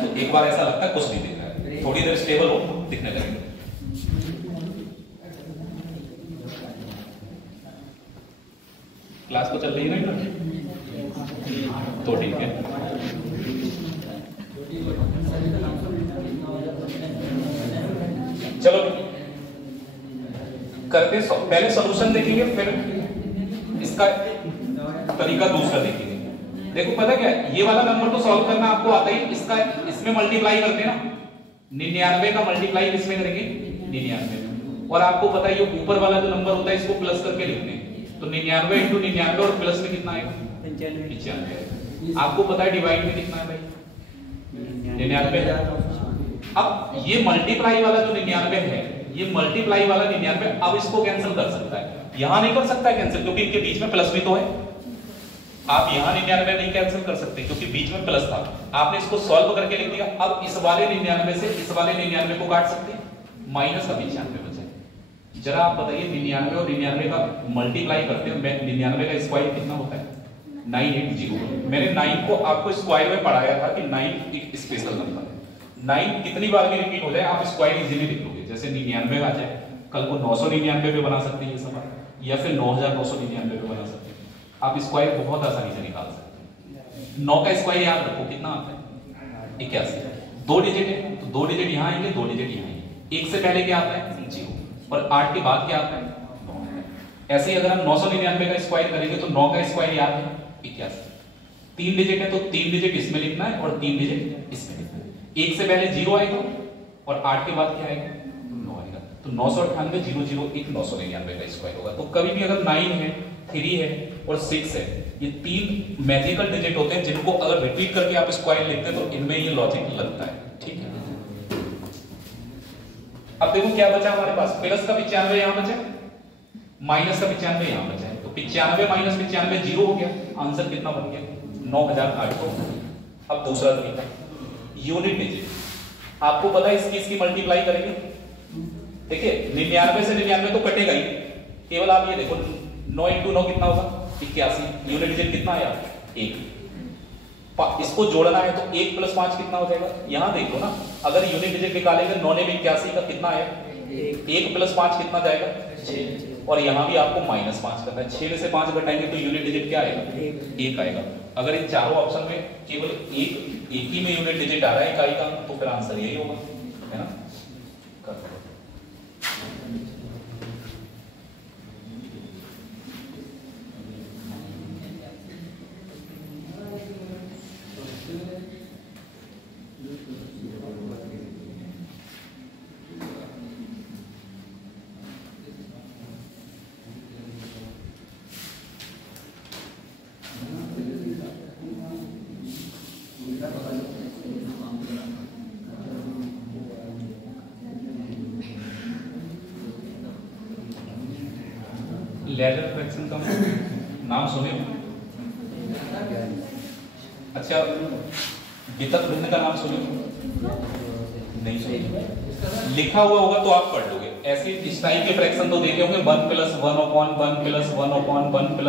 तो एक बार ऐसा लगता है कुछ नहीं दिख रहा है, थोड़ी देर स्टेबल हो दिखने लगेगा। क्लास तो चल रही है ना, तो ठीक है। चलो करते, पहले सॉल्यूशन देखेंगे फिर इसका तरीका दूसरा देखेंगे। देखो पता क्या, ये वाला नंबर तो सॉल्व करना आपको आता ही, इसका इसमें मल्टीप्लाई करते हैं ना, 99 का मल्टीप्लाई इसमें करेंगे 99 में, और आपको पता है ये ऊपर वाला जो नंबर होता है इसको प्लस करके लिखते हैं, तो 99 × 99 और प्लस में कितना आएगा 95। आपको पता है डिवाइड में कितना है भाई 99। अब ये मल्टीप्लाई वाला जो 99 है, ये मल्टीप्लाई वाला 99 अब इसको कैंसिल कर सकता है, यहां नहीं कर सकता है कैंसिल क्योंकि इनके बीच में प्लस भी तो है। आप यहां 99 नहीं कैंसिल कर सकते क्योंकि बीच में प्लस था, आपने इसको सॉल्व करके लिख दिया। अब इस वाले 99 से इस वाले 99 को काट सकते हैं, माइनस का 95 बचा। जरा आप बताइए 99 और 99 का मल्टीप्लाई करते हैं, 99 का स्क्वायर कितना होता है 980। मैंने 9 को आपको स्क्वायर में पढ़ाया था कि 9 एक स्पेशल नंबर है, 9 कितनी बार भी रिपीट हो जाए आप स्क्वायर इजीली लिख लोगे। जैसे 99 आ जाए, कल को 999 पे बना सकते हैं ये सवाल, या फिर 9999 पे बना सकते हैं। आप स्क्वायर बहुत आसानी से निकाल सकते हैं। 9 का स्क्वायर याद रखो कितना आता है 81। 2 डिजिट है तो 2 डिजिट यहाँ आएंगे, 2 डिजिट यहाँ आएंगे। 1 से पहले क्या आता है 0 और 8 के बाद क्या आता है 9। ऐसे ही अगर हम 999 का स्क्वायर करेंगे तो 9 का स्क्वायर याद है 81। 3 डिजिट है तो 3 डिजिट इसमें लिखना है और 3 डिजिट इसमें लिखना है। 1 से पहले 0 आएगा और 8 के बाद क्या आएगा 9 आएगा, तो 998 0 1 999 का स्क्वायर होगा। तो कभी भी अगर 9 है 3 है और 6 है, ये 3 मैजिकल डिजिट होते हैं जिनको अगर रिपीट करके आप स्क्वायर लिखते हैं तो इनमें ये लॉजिक लगता है। ठीक है, अब देखो क्या बचा हमारे पास, प्लस का 95 यहां बचा, माइनस का 95 यहां बचा है, तो 95 माइनस 95 0 हो गया। आंसर कितना बन गया 9800। अब दूसरा तरीका यूनिट डिजिट। आपको पता है इसकी मल्टीप्लाई करेंगे, देखिए 99 से 99 तो कटेगा ही, केवल आप ये देखो 9 × 9 कितना होगा 81। यूनिट डिजिट कितना आया 1। इसको जोड़ना है तो 1 + 5 कितना हो जाएगा, यहां देखो ना, अगर यूनिट डिजिट निकालेंगे 9 ने 81 का कितना आया 1 + 5 कितना जाएगा 6, और यहां भी आपको -5 करना है। 6 में से 5 घटाएंगे तो यूनिट डिजिट क्या आएगा 1 आएगा। अगर इन चारों ऑप्शन में केवल एक ही में यूनिट डिजिट आ रहा है इकाई का, तो फिर आंसर यही होगा, है ना। लेडर फ्रैक्शन का नाम सुने? अच्छा, वितक भिन्न का नाम सुने? नहीं समझ लिखा हुआ होगा तो आप पढ़ लोगे। ऐसे इस टाइप के फ्रैक्शन तो देखे होंगे 1 + 1/1 + 1/1 +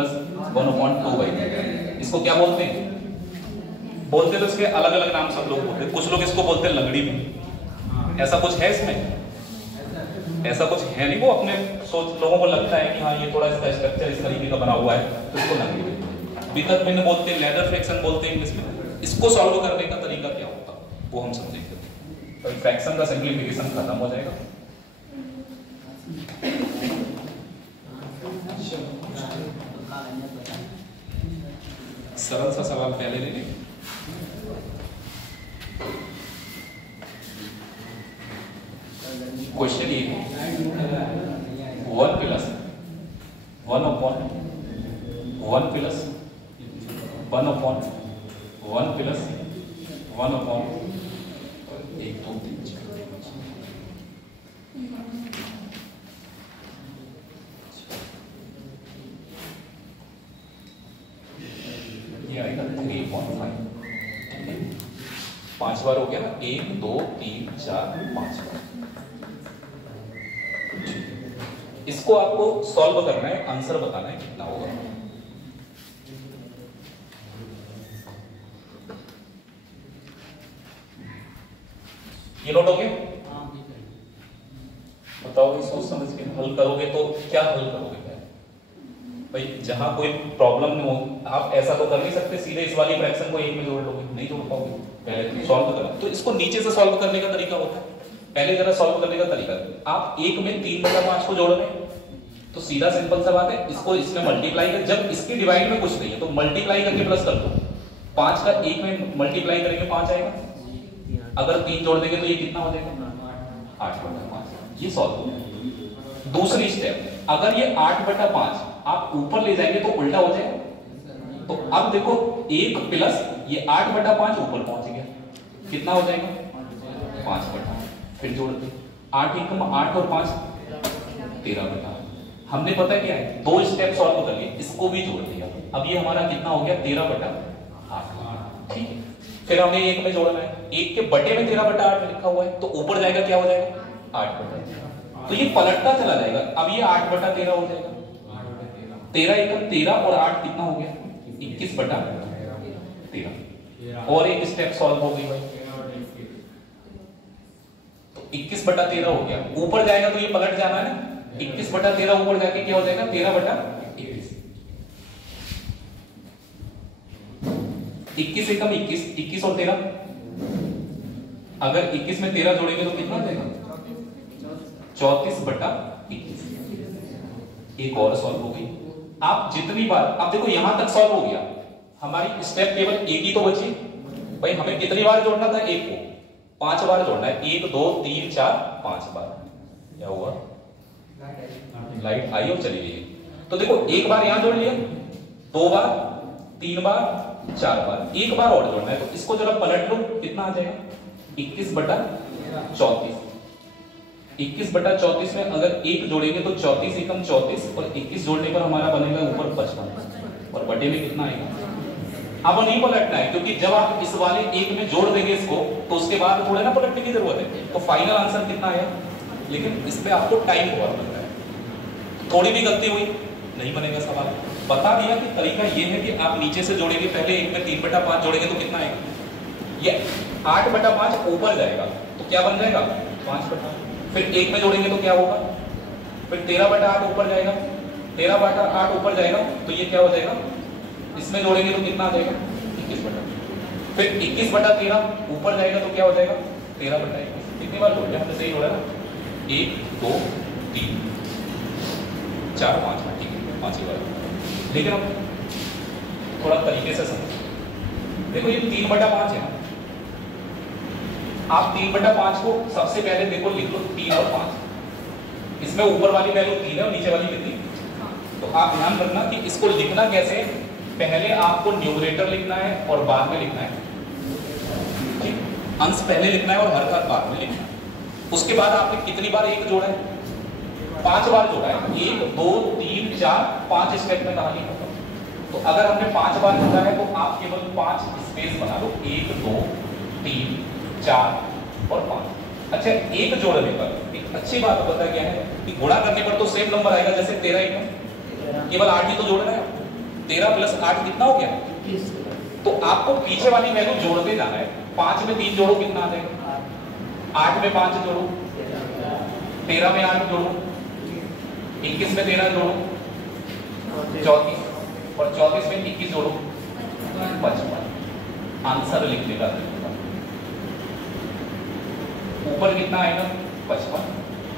1/2। इसको क्या बोलते हैं? बोलते तो इसके अलग अलग नाम सब लोग बोलते हैं। कुछ लोग इसको बोलते हैं लंगड़ी भी। ऐसा कुछ है इसमें? ऐसा कुछ है नहीं। वो अपने सोच लोगों को लगता है कि हाँ ये थोड़ा इसका स्ट्रक्चर इस तरीके का बना हुआ है तो इसको लंगड़ी भी। विकल्प भिन्न बोलते हैं, लैडर फ्रैक्शन बोलते हैं इंग्लिश में। इसको सॉल्व करने का तरीका क्या होता है वो हम समझेंगे। तो फ्रैक्शन का सिंप्लीफिकेशन खत्म हो जाएगा। सरल सा सवाल पहले ले लें। क्वेश्चन ये 1 + 1/1 + 1/1 + 1/1 1 2 3 4 ये आएगा 3/5। ठीक है, 5 बार हो गया ना, 1 2 3 4 5 बार। इसको आपको सॉल्व करना है, आंसर बताना है कितना होगा। ये नोट हो गया? बताओ इसको समझ के हल करोगे तो क्या हल करोगे? भाई जहां कोई प्रॉब्लम नहीं हो, आप ऐसा तो कर नहीं सकते सीधे इस वाली फ्रैक्शन को एक में जोड़ लोगे, नहीं जोड़ पाओगे। पहले सॉल्व करना तो इसको नीचे से सॉल्व करने का तरीका होता है। पहले जरा सॉल्व करने का तरीका, आप 1 में 3/5 को जोड़ रहे हैं तो सीधा सिंपल सा बात है, इसको इसमें मल्टीप्लाई कर, जब इसकी डिवाइड में कुछ नहीं है तो मल्टीप्लाई करके प्लस कर दो। 5 का 1 में मल्टीप्लाई करेंगे 5 आएगा। अगर 3 जोड़ देंगे तो ये कितना हो जाएगा? 8/5। ये सॉल्व हो गया। दूसरी स्टेप, अगर ये 8/5 आप ऊपर ले जाएंगे तो उल्टा हो जाएगा। तो अब देखो 1 प्लस ये 8/5 ऊपर पहुंच गया, कितना हो जाएगा? 5/8। फिर जोड़ दे, 8 एकम 8 और 5 13/8। हमने पता क्या है, 2 स्टेप सॉल्व कर लिए, इसको भी जोड़ दिया। अब ये हमारा कितना हो गया? 13/8। ठीक है, फिर हमें 1 में जोड़ना है, 1 के बटे में 13/8 लिखा हुआ है तो ऊपर जाएगा क्या हो जाएगा? 8/8। तो ये पलटता चला जाएगा। अब ये 8/13 हो जाएगा। 13 एकम 13 और 8 कितना हो गया? 21/13। और एक स्टेप सॉल्व हो गई भाई, तो 21/13 हो गया। ऊपर जाएगा तो ये पलट जाना है ना, 21/13 ऊपर जाके क्या हो जाएगा? 13/21। 21 एकम 21, 21 और 13, अगर 21 में 13 जोड़ेंगे तो कितना हो जाएगा? 34/21। एक और सॉल्व हो गई। आप जितनी बार, अब देखो यहां तक सॉल्व हो गया, हमारी स्टेप केवल एक ही तो बची भाई। हमें कितनी बार जोड़ना था? 1 को 5 बार जोड़ना है। 1 2 3 4 5 बार। क्या हुआ? लाइट आई और चली गई। तो देखो 1 बार यहां जोड़ लिया, 2 बार 3 बार 4 बार, 1 बार और जोड़ना है। तो इसको जरा पलट लो, कितना आ जाएगा? 21/34। 21/34 में अगर 1 जोड़ेंगे तो 34 एकम 34 और 21 जोड़ने पर हमारा बनेगा ऊपर 55 और बटे में कितना आएगा? अब नहीं पलटना है, क्योंकि जब आप इस वाले 1 में जोड़ देंगे इसको तो उसके बाद थोड़ा ना पलटने की जरूरत है। तो फाइनल आंसर कितना आया? लेकिन इस पे आपको टाइम बहुत लग रहा है, थोड़ी भी गलती हुई नहीं बनेगा सवाल। बता दिया कि तरीका ये है कि आप नीचे से जोड़ेंगे, पहले 1 में 3/5 जोड़ेंगे तो कितना आएगा? ये 8/5 ऊपर जाएगा तो क्या बन जाएगा? 5/8। फिर 1 में जोड़ेंगे तो क्या होगा? फिर 13/8 ऊपर जाएगा, 13/8 ऊपर जाएगा तो ये क्या हो जाएगा? इसमें जोड़ेंगे तो कितना आ जाएगा? 21/8। फिर 21/13 ऊपर जाएगा तो क्या हो जाएगा? 13/21। कितनी बार जोड़ लिया हमने? सही जोड़ा ना, 1 2 3 4 5। ठीक है, 5 ही बार। लेकिन अब थोड़ा तरीके से समझो। देखो ये 3/5 है ना, आप 3/5 को सबसे पहले देखो लिख लो 3 और 5। इसमें ऊपर वाली वैल्यू 3 है और नीचे वाली कितनी? तो आप ध्यान रखना कि इसको लिखना कैसे, पहले आपको न्यूमरेटर लिखना है और बाद में लिखना है। ठीक, अंश पहले लिखना है और हर का बाद में लिखना है। उसके बाद आपने कितनी बार 1 जोड़ा है? 5 बार जोड़ा है। 1 2 3 4 5 स्टेप में कहानी खत्म। तो अगर हमने 5 बार जोड़ा है तो आप केवल 5 स्पेस बना लो, 1 2 3 4 और 5। अच्छा, एक जोड़ने पर एक अच्छी बात पता क्या है कि गुणा करने पर तो सेम नंबर आएगा जैसे 13 एकदम, केवल 8 ही तो जोड़ना है। 13 प्लस 8 कितना हो गया? तो आपको पीछे वाली वैल्यू जोड़ते जाना है। 5 में 3 जोड़ो कितना आ जाएगा? 8 में 5 जोड़ो, 13 में 8 जोड़ो, 21 में 13 जोड़ो 34, और 34 में 21 जोड़ो 55। आंसर लिखने का ऊपर कितना आएगा? 55,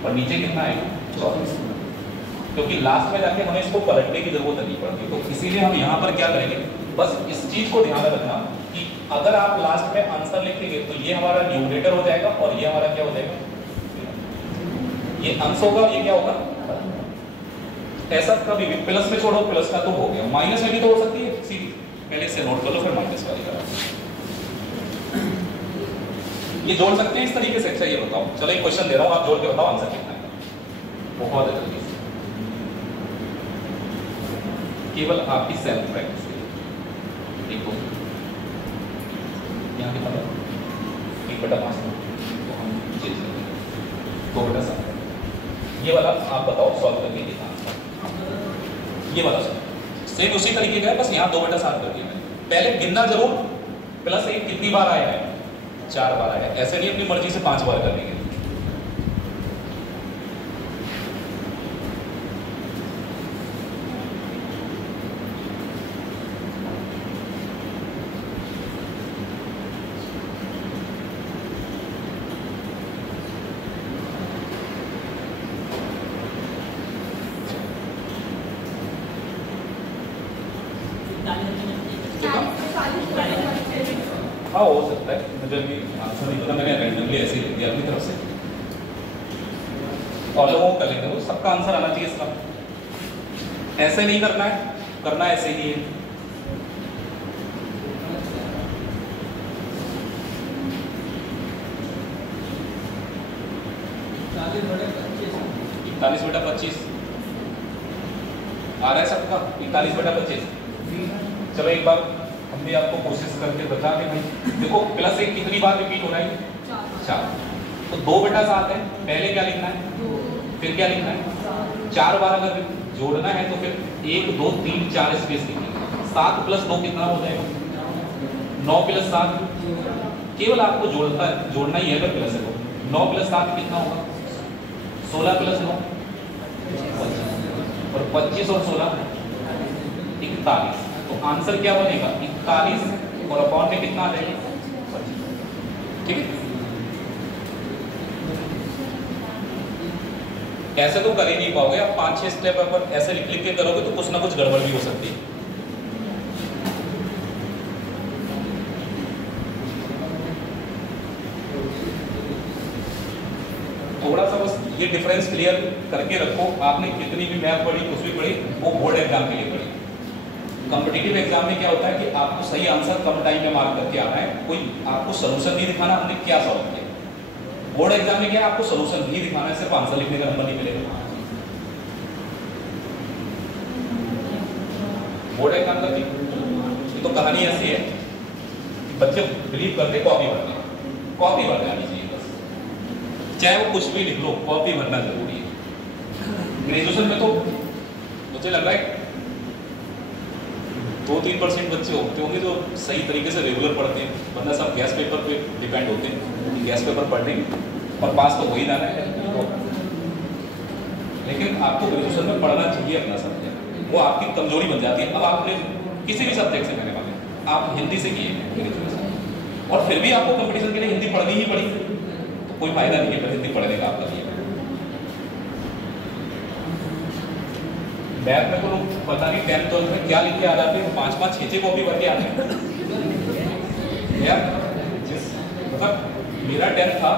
और नीचे कितना आएगा? 34। क्योंकि लास्ट में जाके हमें इसको पलटने की जरूरत नहीं पड़ती, तो इसीलिए हम यहाँ पर क्या करेंगे, बस इस चीज को ध्यान रखना कि अगर आप लास्ट में आंसर लिखेंगे तो ये हमारा न्यूमरेटर हो जाएगा और ये हमारा क्या हो जाएगा? ये अंश होगा, ये क्या होगा? ऐसा कभी भी प्लस में छोड़ो, प्लस का तो हो गया, माइनस में भी तो हो सकती है सीधी। पहले इसे नोट कर लो, फिर माइनस वाली करो। ये जोड़ सकते हैं इस तरीके से? अच्छा ये बताओ, चलो एक क्वेश्चन दे रहा हूं, आप जोड़ के बताओ आंसर कितना है। बहुत है जल्दी से, केवल आपकी सेल्फ प्रैक्टिस है। देखो यहाँ कितना है? 1/5, तो हम चेंज करेंगे 2/7। ये वाला आप बताओ सॉल्व करके कितना आंसर। ये वाला सेम उसी तरीके का है, बस यहाँ 2/7 कर दिया मैंने। पहले गिनना जरूर, प्लस 1 कितनी बार आया है? 4 बार आया। ऐसे नहीं अपनी मर्जी से 5 बार कर देंगे। हाँ हो सकता है, मुझे भी आंसर नहीं पता, मैंने रैंडमली ऐसे ही लिख दिया अपनी तरफ से। और लोगों को कर लेंगे, वो सबका आंसर आना चाहिए इसका। ऐसे नहीं करना है, करना ऐसे ही है। इकतालीस बटा 25 आ रहा है सबका? 41/25। चलो एक बार हम भी आपको कोशिश करके बता दें भाई। देखो प्लस 1 कितनी बार रिपीट हो रहा है? 4। तो 2/7 है, पहले क्या लिखना है, फिर क्या लिखना है? 4 बार अगर जोड़ना है तो फिर 1 2 3 4 स्पेस लिखेंगे। 7 + 2 कितना हो जाएगा? 9 + 7। केवल आपको जोड़ना ही है अगर प्लस है तो। 9 + 7 कितना होगा? 16 + 9 और 25 और 16 41। तो आंसर क्या बनेगा? 41 और अपॉन में कितना आ जाएगा? 25। ठीक है, ऐसे तो कर ही नहीं पाओगे आप। 5-6 स्टेप पर ऐसे लिख के करोगे तो कुछ ना कुछ गड़बड़ भी हो सकती है। थोड़ा सा बस ये डिफरेंस क्लियर करके रखो। आपने कितनी भी मैथ पढ़ी, कुछ भी पढ़ी, वो बोर्ड एग्जाम के लिए पढ़ी। कॉम्पिटिटिव एग्जाम में क्या होता है कि आपको सही आंसर कम टाइम में मार्क करके आना है, कोई आपको सोल्यूशन नहीं दिखाना हमने क्या सॉल्व किया। बोर्ड एग्जाम में क्या है, आपको सोल्यूशन भी दिखाना है, सिर्फ आंसर लिखने का नंबर नहीं मिलेगा। बोर्ड एग्जाम का ये तो कहानी ऐसी है कि बच्चे बिलीव करते कॉपी भरना, कॉपी भर जानी चाहिए बस, चाहे वो कुछ भी लिख लो, कॉपी भरना जरूरी है। ग्रेजुएशन में तो मुझे लग रहा है 2-3% बच्चे होते होंगे जो सही तरीके से रेगुलर पढ़ते हैं, वरना सब गैस पेपर पे डिपेंड होते हैं। गैस पेपर पढ़ लेंगे और पास तो हो ही जाना है। लेकिन आपको ग्रेजुएशन में पढ़ना चाहिए अपना सब्जेक्ट, वो आपकी कमजोरी बन जाती है। अब आपने किसी भी सब्जेक्ट से, मैंने माने आप हिंदी से किए हैं ग्रेजुएशन और फिर भी आपको कंपटीशन के लिए हिंदी पढ़नी ही पड़ी, तो कोई फायदा नहीं है हिंदी पढ़ने का आपका लिए। मैथ में तो लोग पता नहीं 10th-12th में क्या लिख के आ जाते हैं, 5-5 6-6 कॉपी भर के आते हैं यार। मतलब मेरा 10th था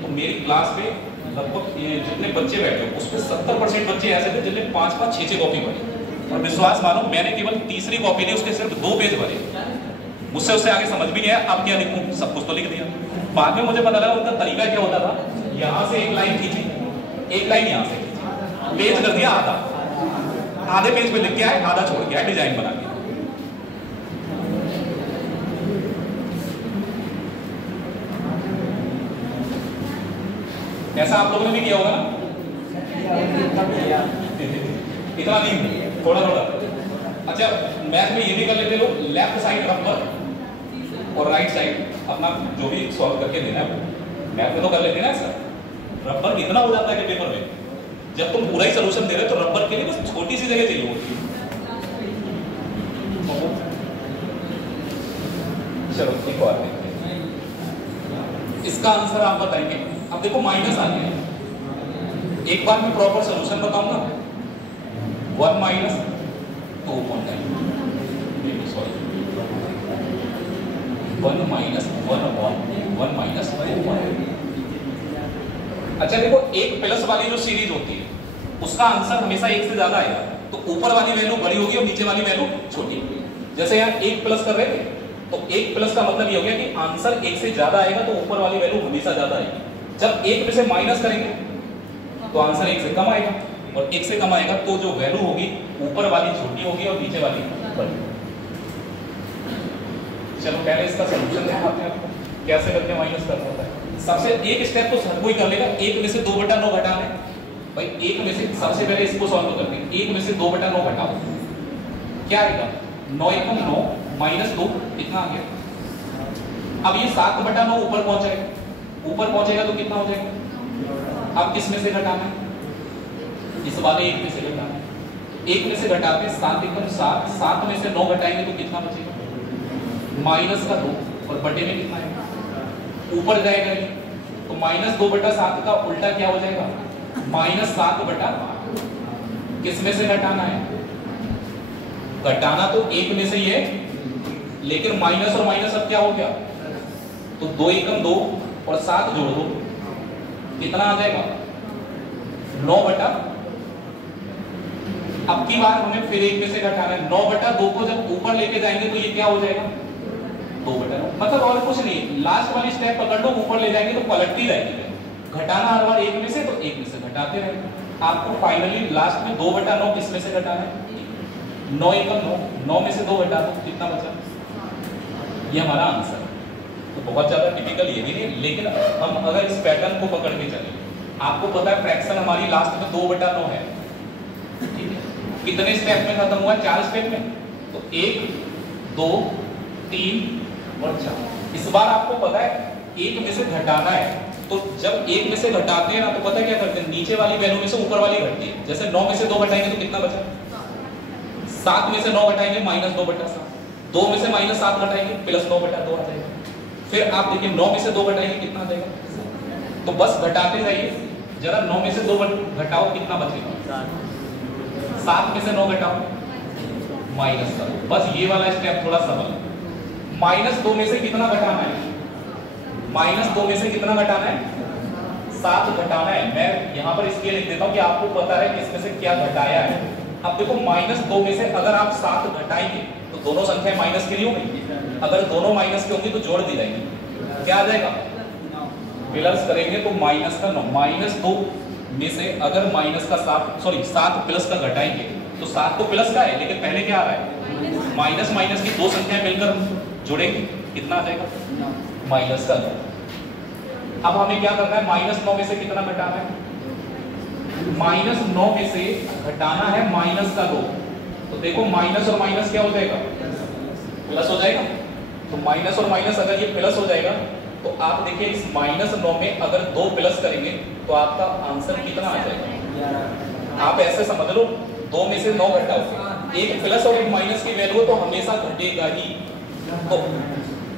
तो मेरी क्लास में लगभग जितने बच्चे बैठे उसमें 70% बच्चे ऐसे थे जिनने 5-5 6-6 कॉपी भरी। और विश्वास मानो मैंने केवल तीसरी कॉपी ली, उसके सिर्फ 2 पेज भरे। मुझसे उससे आगे समझ भी नहीं आया अब क्या लिखूं, सब कुछ तो लिख दिया। बाद में मुझे पता लगा उनका तरीका क्या होता था, यहाँ से एक लाइन खींची, एक लाइन यहाँ से खींची, पेज कर दिया आधा, आधे पेज पे लिख के आए, आधा छोड़ के आए, डिजाइन बना के। ऐसा आप लोगों ने भी किया होगा ना? इतना नहीं, थोड़ा थोड़ा। अच्छा, मैथ में ये भी कर लेते लोग, लेफ्ट साइड रबर और राइट साइड अपना जो भी सॉल्व करके देना है, मैथ में तो कर लेते हैं ना ऐसा। रबर कितना हो जाता है कि पेपर में जब तुम पूरा ही सोल्यूशन दे रहे हो तो रबर के लिए बस छोटी सी जगह चाहिए होती है। चलो एक और देखते हैं, इसका आंसर आप बताएंगे। अब देखो माइनस आ गया, एक बार मैं प्रॉपर सोल्यूशन बताऊंगा। 1 माइनस 2.9, सॉरी 1 माइनस 1 माइनस 2.9। अच्छा देखो, एक प्लस वाली जो सीरीज होती है उसका आंसर हमेशा एक से ज्यादा आएगा, तो ऊपर वाली वैल्यू बड़ी होगी और नीचे वाली वैल्यू छोटी। जैसे यहाँ एक प्लस कर रहे थे तो एक प्लस का मतलब ये हो गया कि आंसर एक से ज्यादा आएगा, तो ऊपर वाली वैल्यू हमेशा ज्यादा आएगी। जब एक में से माइनस करेंगे तो आंसर एक से कम आएगा, और एक से कम आएगा तो जो वैल्यू होगी ऊपर वाली छोटी होगी और नीचे वाली बड़ी। चलो पहले इसका सॉल्यूशन दिखाते हैं आपको कैसे करके माइनस करना होता है। सबसे एक स्टेप तो हर कोई कर लेगा, एक में से 2/9 घटाना है भाई। एक में से सबसे पहले इसको सॉल्व करते हैं, एक में से 2/9 घटाओ, क्या आएगा? 9 एकम 9 माइनस 2 कितना आ गया? अब ये 7/9 ऊपर पहुंचेगा, ऊपर पहुंचेगा तो कितना हो जाएगा? अब किस में से घटाना है? इस वाले एक में से घटाना है। एक में से घटाते 7 एकम 7, 7 में से 9 घटाएंगे तो कितना बचेगा? माइनस का 2, और बटे में कितना आएगा? ऊपर जाएगा ये, तो माइनस 2/7 का उल्टा क्या हो जाएगा? माइनस 7/, किस में से घटाना है? घटाना तो एक में से ही है, लेकिन माइनस और माइनस अब क्या हो गया? तो 2 एकम 2 और 7 जोड़ दो, कितना आ जाएगा? 9/। अब की बार हमें फिर एक में से घटाना है। 9/2 को जब ऊपर लेके जाएंगे तो ये क्या हो जाएगा? 2/9। मतलब और कुछ नहीं, लास्ट वाली स्टेप पकड़ लो, ऊपर ले जाएंगे तो पलटती रहेगी। घटाना हर बार एक में से, तो एक में से घटाते रहेंगे। आपको फाइनली लास्ट में 2/9 किस में से घटाना है? 9 एकम 9, 9 में से 2 घटा दो, कितना बचा? ये हमारा आंसर। तो बहुत ज्यादा टिपिकल ये भी नहीं, लेकिन हम अगर इस पैटर्न को पकड़ के चले, आपको पता है फ्रैक्शन हमारी लास्ट में 2/9 है, ठीक है? कितने स्टेप में खत्म हुआ? 4 स्टेप में। तो 1 2 3 और 4। इस बार आपको पता है एक में से घटाना है, तो जब एक में से घटाते हैं ना तो पता है क्या करते हैं? नीचे वाली वैल्यू में से ऊपर वाली घटती है। जैसे 9 में से 2 घटाएंगे तो कितना बचा? 7 में से 9 घटाएंगे माइनस 2/7, 2 में से माइनस 7 घटाएंगे प्लस 9/2 आ जाएगा। फिर आप देखिए 9 में से 2 घटाएंगे कितना आ जाएगा? तो बस घटाते जाइए जरा, 9 में से 2 घटाओ कितना बचेगा? 7 में से 9 घटाओ माइनस करो, बस ये वाला स्टेप थोड़ा सबल है। -2 में से कितना घटाना है? -2 में से कितना घटाना है? 7 घटाना है। मैं यहाँ पर इसलिए लिख देता हूँ कि आपको पता है कि इसमें से क्या घटाया है। अब देखो -2 में से अगर आप 7 घटाएंगे तो दोनों संख्याएं माइनस की नहीं होंगी। अगर दोनों माइनस की होंगी तो जोड़ दी जाएंगी, क्या आ जाएगा? प्लस करेंगे तो माइनस का 9, -2 में से अगर माइनस का 7 प्लस का घटाएंगे तो 7 तो प्लस का है, लेकिन पहले क्या आ रहा है? माइनस माइनस की दो संख्याएं मिलकर जोड़ेंगे, कितना आ जाएगा? माइनस का 9। अब हमें क्या करना है? -9 में से कितना घटाना है? -9 में से घटाना है माइनस का 2। तो देखो माइनस और माइनस क्या हो जाएगा? प्लस हो जाएगा। तो माइनस और माइनस अगर ये प्लस हो जाएगा तो आप देखिए इस -9 में अगर 2 प्लस करेंगे तो आपका आंसर कितना आ जाएगा? आप ऐसे समझ लो, 2 में से 9 घटाओ, एक प्लस और एक माइनस की वैल्यू तो हमेशा घटेगा ही। तो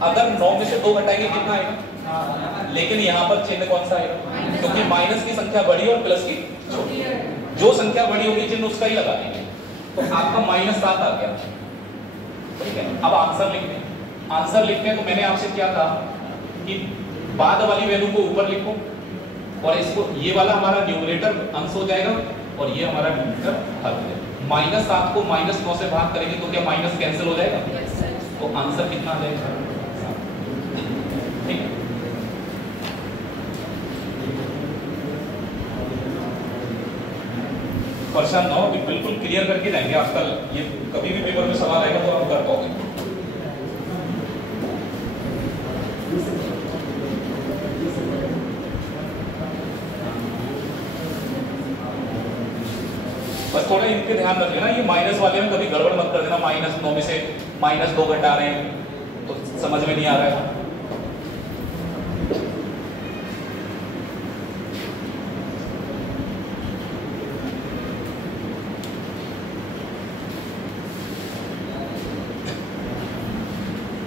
अगर 9 में से 2 घटाएंगे कितना आएगा? लेकिन यहाँ पर चिन्ह कौन सा आएगा? क्योंकि माइनस की संख्या बड़ी और प्लस की छोटी। जो संख्या बड़ी होगी चिन्ह उसका ही लगा देंगे। तो आपका -7 आ गया, ठीक है? अब आंसर लिखते हैं। आंसर लिखते हैं तो मैंने आपसे क्या कहा कि बाद वाली वैल्यू को ऊपर लिखो, और इसको ये वाला हमारा न्यूमरेटर अंश हो जाएगा और ये हमारा न्यूमरेटर हल हो जाएगा। -7 को -9 से भाग करेंगे तो क्या माइनस कैंसिल हो जाएगा? तो आंसर कितना आ जाएगा? ठीक है? परेशान ना हो, बिल्कुल क्लियर करके जाएंगे। आजकल ये कभी भी पेपर में सवाल आएगा तो आप कर पाओगे। बस थोड़ा इनके ध्यान रख लेना, ये माइनस वाले में कभी गड़बड़ मत कर देना, -9 में से -2 घटा रहे हैं तो समझ में नहीं आ रहा है।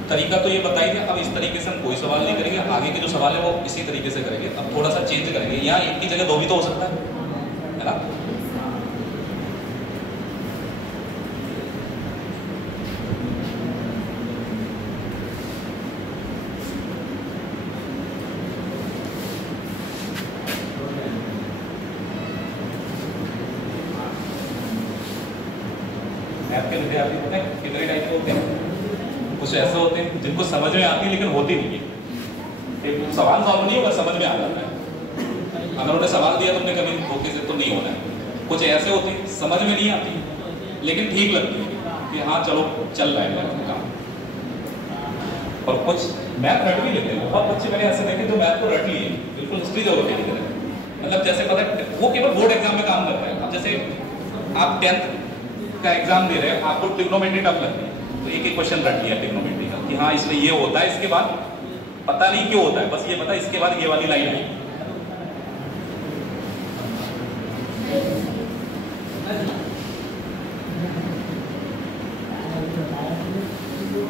तरीका तो ये बताई दिया। अब इस तरीके से हम कोई सवाल नहीं करेंगे, आगे के जो सवाल है वो इसी तरीके से करेंगे। अब थोड़ा सा चेंज करेंगे, यहाँ एक की जगह 2 भी तो हो सकता है ना। मैथ के विद्यार्थी होते हैं कितने टाइप के होते हैं? कुछ ऐसे होते हैं जिनको समझ में आती है लेकिन होती नहीं है। एक सवाल सॉल्व नहीं होगा, समझ में आ जाता है। अगर उन्हें सवाल दिया तुमने कभी धोखे से तो नहीं होना है। कुछ ऐसे होते हैं समझ में नहीं आती लेकिन ठीक लगती है कि हाँ चलो चल रहा है मैथ काम। और कुछ मैथ रट भी लेते हैं। बहुत बच्चे मैंने ऐसे देखे जो मैथ को रट लिए बिल्कुल हिस्ट्री ज्योग्राफी की तरह। मतलब जैसे पता है वो केवल बोर्ड एग्जाम में काम कर रहा है। अब जैसे आप 10th का एग्जाम दे रहे हैं, आपको ट्रिग्नोमेट्री टफ लगती है तो एक एक क्वेश्चन रट लिया ट्रिग्नोमेट्री का कि हाँ इसमें ये होता है, इसके बाद पता नहीं क्यों होता है, बस ये पता इसके बाद ये वाली लाइन आई।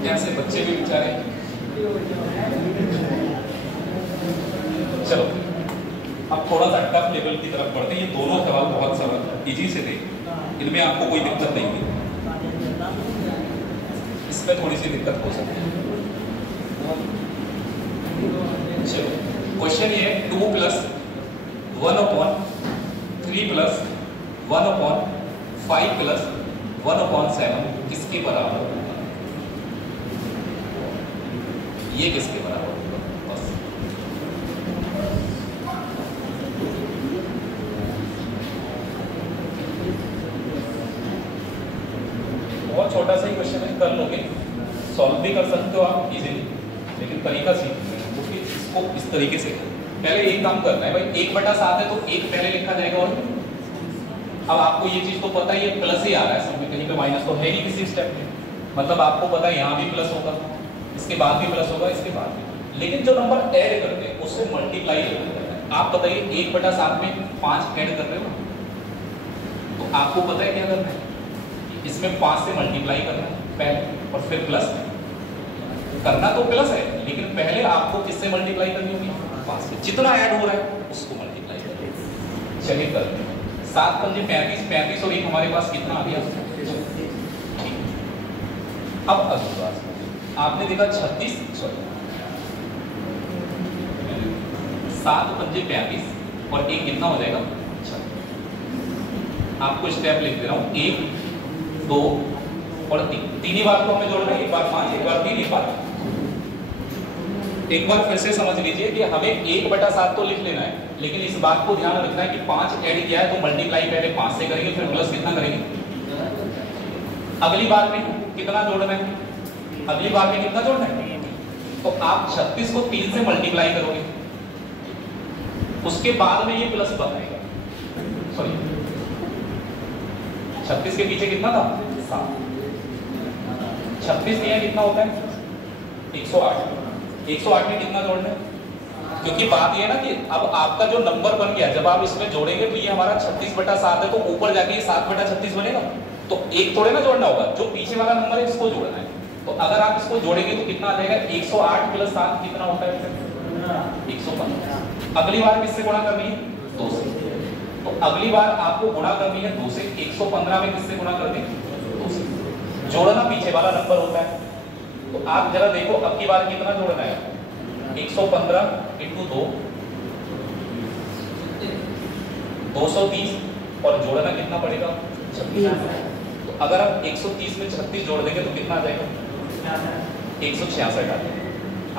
कैसे बच्चे भी बेचारे। चलो अब थोड़ा सा टफ लेवल की तरफ बढ़ते हैं। ये दोनों सवाल बहुत सरल इजी से थे, इनमें आपको कोई दिक्कत नहीं थी। इसमें थोड़ी सी दिक्कत हो सकती है। चलो क्वेश्चन ये है 2 + 1/3 + 1/5 + 1/7 किसके बराबर होगा? ये किसके बराबर होगा? बस बहुत छोटा सा ही क्वेश्चन है, कर लोगे, सॉल्व भी कर सकते हो आप इजीली, लेकिन तरीका सीखना है क्योंकि इसको इस तरीके से पहले एक काम करना है भाई। 1/7 है तो 1 पहले लिखा जाएगा। और अब आपको ये चीज तो पता ही है, प्लस ही आ रहा है सब में, कहीं पे माइनस तो है नहीं किसी स्टेप में। मतलब आपको पता है यहाँ भी प्लस होगा, इसके बाद भी प्लस होगा, इसके बाद भी। लेकिन जो नंबर ऐड करते हैं उससे मल्टीप्लाई करते हैं। आप बताइए 1/7 में 5 ऐड कर रहे हो तो आपको पता है क्या करना है, इसमें 5 से मल्टीप्लाई करना है पहले और फिर प्लस करना। तो प्लस है लेकिन पहले आपको किससे मल्टीप्लाई करनी होगी? 5 से। जितना ऐड हो रहा है उसको मल्टीप्लाई करें। चलिए करते हैं। 7 × 5 = 35 और एक हमारे पास कितना आ गया? अब अगली बात आपने देखा 36, सॉरी 7 × 5 = 35 और एक कितना हो जाएगा? 36। आपको स्टेप लिख दे रहा हूं, 1 2 और 3। तीन ही बार को हमें जोड़ना है, एक बार 5, एक बार 3, एक बार। एक बार फिर से समझ लीजिए कि हमें 1/7 तो लिख लेना है, लेकिन इस बात को ध्यान रखना है कि 5 ऐड किया है तो मल्टीप्लाई पहले 5 से करेंगे फिर प्लस कितना करेंगे? अगली बार में कितना जोड़ना है? अगली बार में कितना जोड़ना है? तो आप 36 को 3 से मल्टीप्लाई करोगे, उसके बाद में ये प्लस बनाएगा। सॉरी 36 के पीछे कितना था? 7। 36 दिया कितना होता है? 108। 108 में कितना जोड़ना है? क्योंकि बात ये है ना कि अब आपका जो नंबर बन गया, जब आप इसमें जोड़ेंगे तो ये हमारा 36/7 है, तो ऊपर जाके ये 7/36 बनेगा। तो एक थोड़े ना जोड़ना होगा, जो पीछे वाला नंबर है इसको जोड़ना है। तो अगर आप इसको जोड़ेंगे तो कितना आ जाएगा? 108 + 7 कितना होता है? 115। अगली बार किससे गुणा करनी है? 2 से। तो अगली बार आपको गुणा करनी है 2 से। 115 में किससे गुणा कर दें? 2 से। जोड़ना पीछे वाला नंबर होता है। तो आप जरा देखो अब की बार कितना जोड़ना है? 115 × 2 230 और जोड़ना कितना पड़ेगा? 36। तो अगर आप 130 में 36 जोड़ देंगे तो कितना आ जाएगा? 166 आ जाएगा।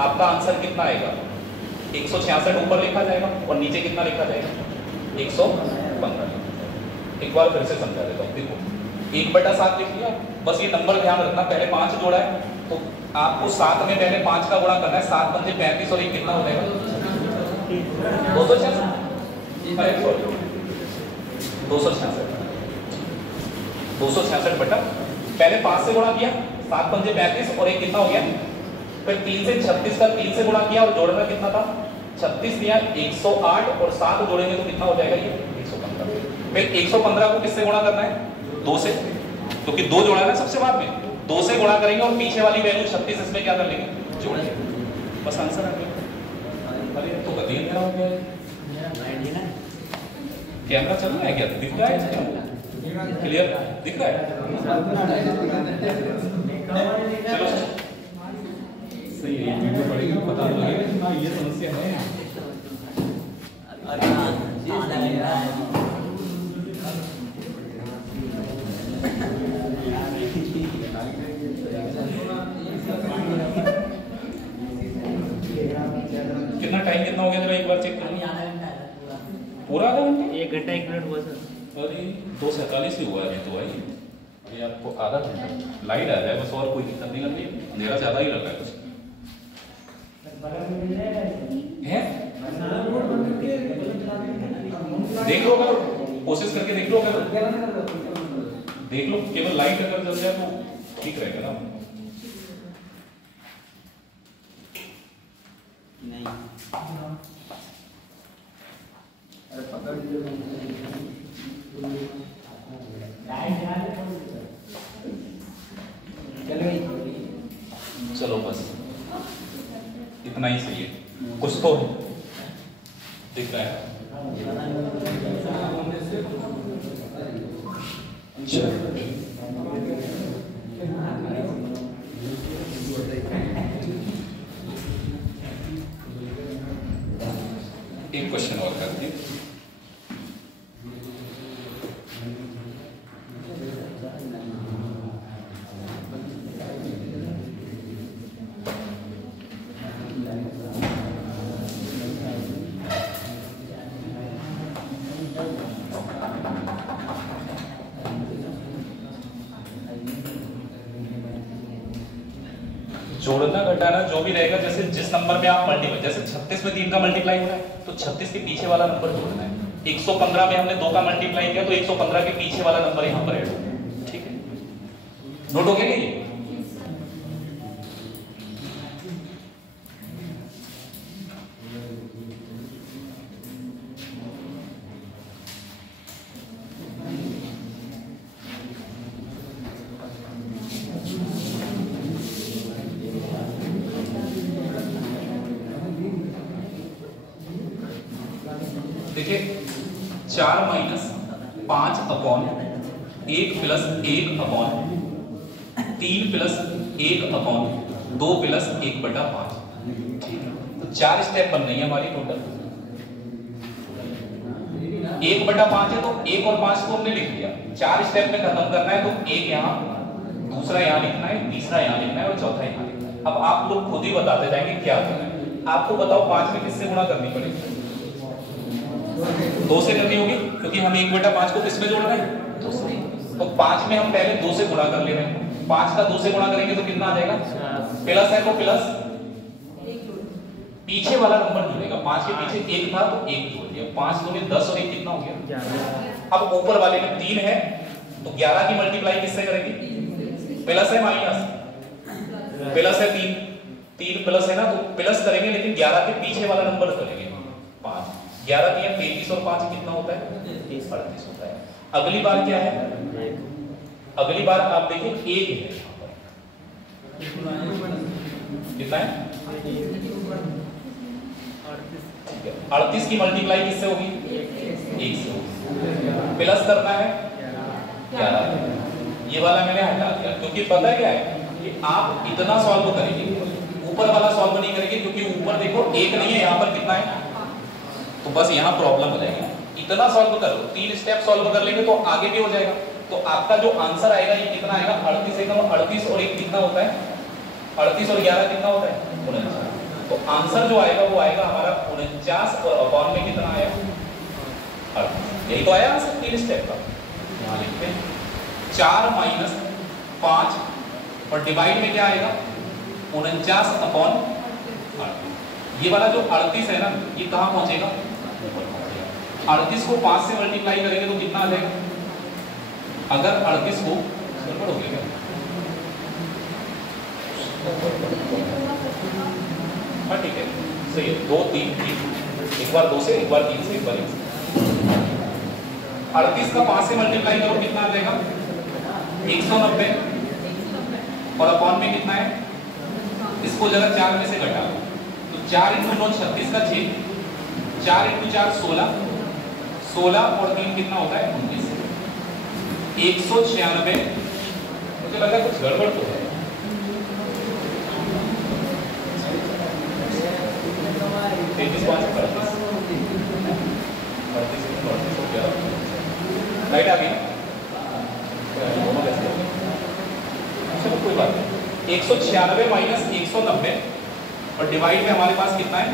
आपका आंसर कितना आएगा? 166 ऊपर लिखा जाएगा और नीचे कितना लिखा जाएगा? 115। एक बार फिर से समझा देता हूँ। देखो 1/7 लिख लिया, बस ये नंबर ध्यान रखना, पहले 5 जोड़ा है तो आपको 7 में पहले 5 का गुणा करना है। 7 × 5 = 35 और ये कितना हो जाएगा? 266। 266 बटा, पहले 5 से गुणा किया, 7 पंजे 35 और एक कितना हो गया, फिर 3 से 36 का 3 से गुणा किया और जोड़ना कितना था 36 दिया, 108 और 7 जोड़ेंगे तो कितना हो जाएगा ये 115। फिर 115 को किससे गुणा करना है 2 से, क्योंकि 2 जोड़ा है ना सबसे बाद में, 2 से गुणा करेंगे और पीछे वाली वैल्यू 36 इसमें क्या कर लेंगे जोड़ लेंगे, बस आंसर आ गया। अरे तो गति मेरा हो गया, कैमरा चल रहा है क्या, दिख रहा है क्लियर, दिख रहा है, चलो सही है, वीडियो पड़ेगा पता लगेगा हाँ ये समस्या है। कितना टाइम कितना हो गया जरा एक बार चेक करो, पूरा आधा घंटा, 1 घंटा 1 मिनट हुआ सर। अरे 2:47 ही हुआ है तो भाई, अभी आपको आधा घंटा लाइट आ जाए बस, और कोई दिक्कत नहीं लग रही है, अंधेरा ज्यादा ही लग रहा है कुछ है। देख लो अगर कोशिश करके देख लो, अगर देख लो केवल लाइट अगर जल जाए तो ठीक रहेगा ना। चलो बस इतना ही सही है, कुछ तो दिख रहा है। एक क्वेश्चन और करते हैं। जोड़ना घटाना जो भी रहेगा, जैसे जिस नंबर में आप मल्टीप्लाई, जैसे 36 में 3 का मल्टीप्लाई हो रहा है तो 36 के पीछे वाला नंबर जोड़ना है। 115 में हमने 2 का मल्टीप्लाई किया तो 115 के पीछे वाला नंबर यहाँ पर ऐड होगा, ठीक है, नोट हो गया ये। देखिए 4 minus 5 upon 1 plus 1 upon 3 plus 1 upon 2 plus 1 बटा 5, ठीक है। तो 4 स्टेप बन रही है हमारी टोटल। 1 बटा 5 है तो 1 और 5 को हमने लिख दिया, 4 स्टेप में खत्म करना है तो 1 यहाँ, दूसरा यहाँ लिखना है, तीसरा यहाँ लिखना है और चौथा यहाँ लिखना है। अब आप लोग खुद ही बताते जाएंगे क्या करना है। आपको बताओ 5 में किससे गुणा करनी पड़ेगी, 2 से करनी होगी, क्योंकि हम 1 बटा 5 को किस में जोड़ रहे हैं 2 से। तो 5 में हम पहले 2 से गुणा कर ले रहे हैं, 5 का 2 से गुणा करेंगे तो कितना आ जाएगा, प्लस है तो प्लस पीछे वाला नंबर जुड़ेगा, 5 के पीछे 1 था तो 1 जोड़ दिया, 5 दूनी 10 और 1 कितना हो गया। अब ऊपर वाले में 3 है तो 11 की मल्टीप्लाई किससे करेंगे, प्लस है माइनस, प्लस है 3 प्लस है ना तो प्लस करेंगे, लेकिन 11 के पीछे वाला नंबर करेंगे 5। 11 दिया 33 और 5 कितना होता है 38 होता है। अगली बार क्या है, अगली बार आप देखिए 1 है यहाँ पर, कितना है 38 की मल्टीप्लाई किससे होगी 1 से होगी, प्लस करना है 11। ये वाला मैंने हटा दिया क्योंकि पता है क्या है कि आप इतना सॉल्व करेंगे, ऊपर वाला सॉल्व नहीं करेंगे, क्योंकि ऊपर देखो 1 नहीं है, यहाँ पर कितना है, तो बस यहाँ प्रॉब्लम हो जाएगी। इतना सॉल्व करो, 3 स्टेप सॉल्व कर लेंगे तो आगे भी हो जाएगा। तो आपका जो आंसर आएगा ये कितना आएगा 38 और 1 कितना होता है 38 और 11 कितना होता है 49। तो आंसर जो आएगा वो आएगा हमारा 49 और अपॉन में कितना आया 38। यही तो आया आंसर 3 स्टेप का। यहाँ लिखते हैं 4 माइनस 5 और डिवाइड में क्या आएगा 49 अपॉन 38। ये वाला जो 38 है ना ये कहाँ पहुंचेगा 38 को 5 से मल्टीप्लाई करेंगे तो कितना आ जाएगा अगर 38 को गड़बड़ हो गया क्या? हाँ ठीक है, सही है। 2 3 3, एक बार 2 से, एक बार 3 से, एक बार 1 से। 38 का 5 से मल्टीप्लाई करो, कितना आ जाएगा? 190। और अपॉन में कितना है? इसको जरा 4 में से घटा लो, तो 4 × 9 36 का 6, 4 × 4 16, 16 और 3 कितना होता है? 19। 196। मुझे लगा कुछ गड़बड़ तो है। 33 5 38 हो गया, राइट आ गई। चलो कोई बात नहीं। 196 माइनस 190 और डिवाइड में हमारे पास कितना है?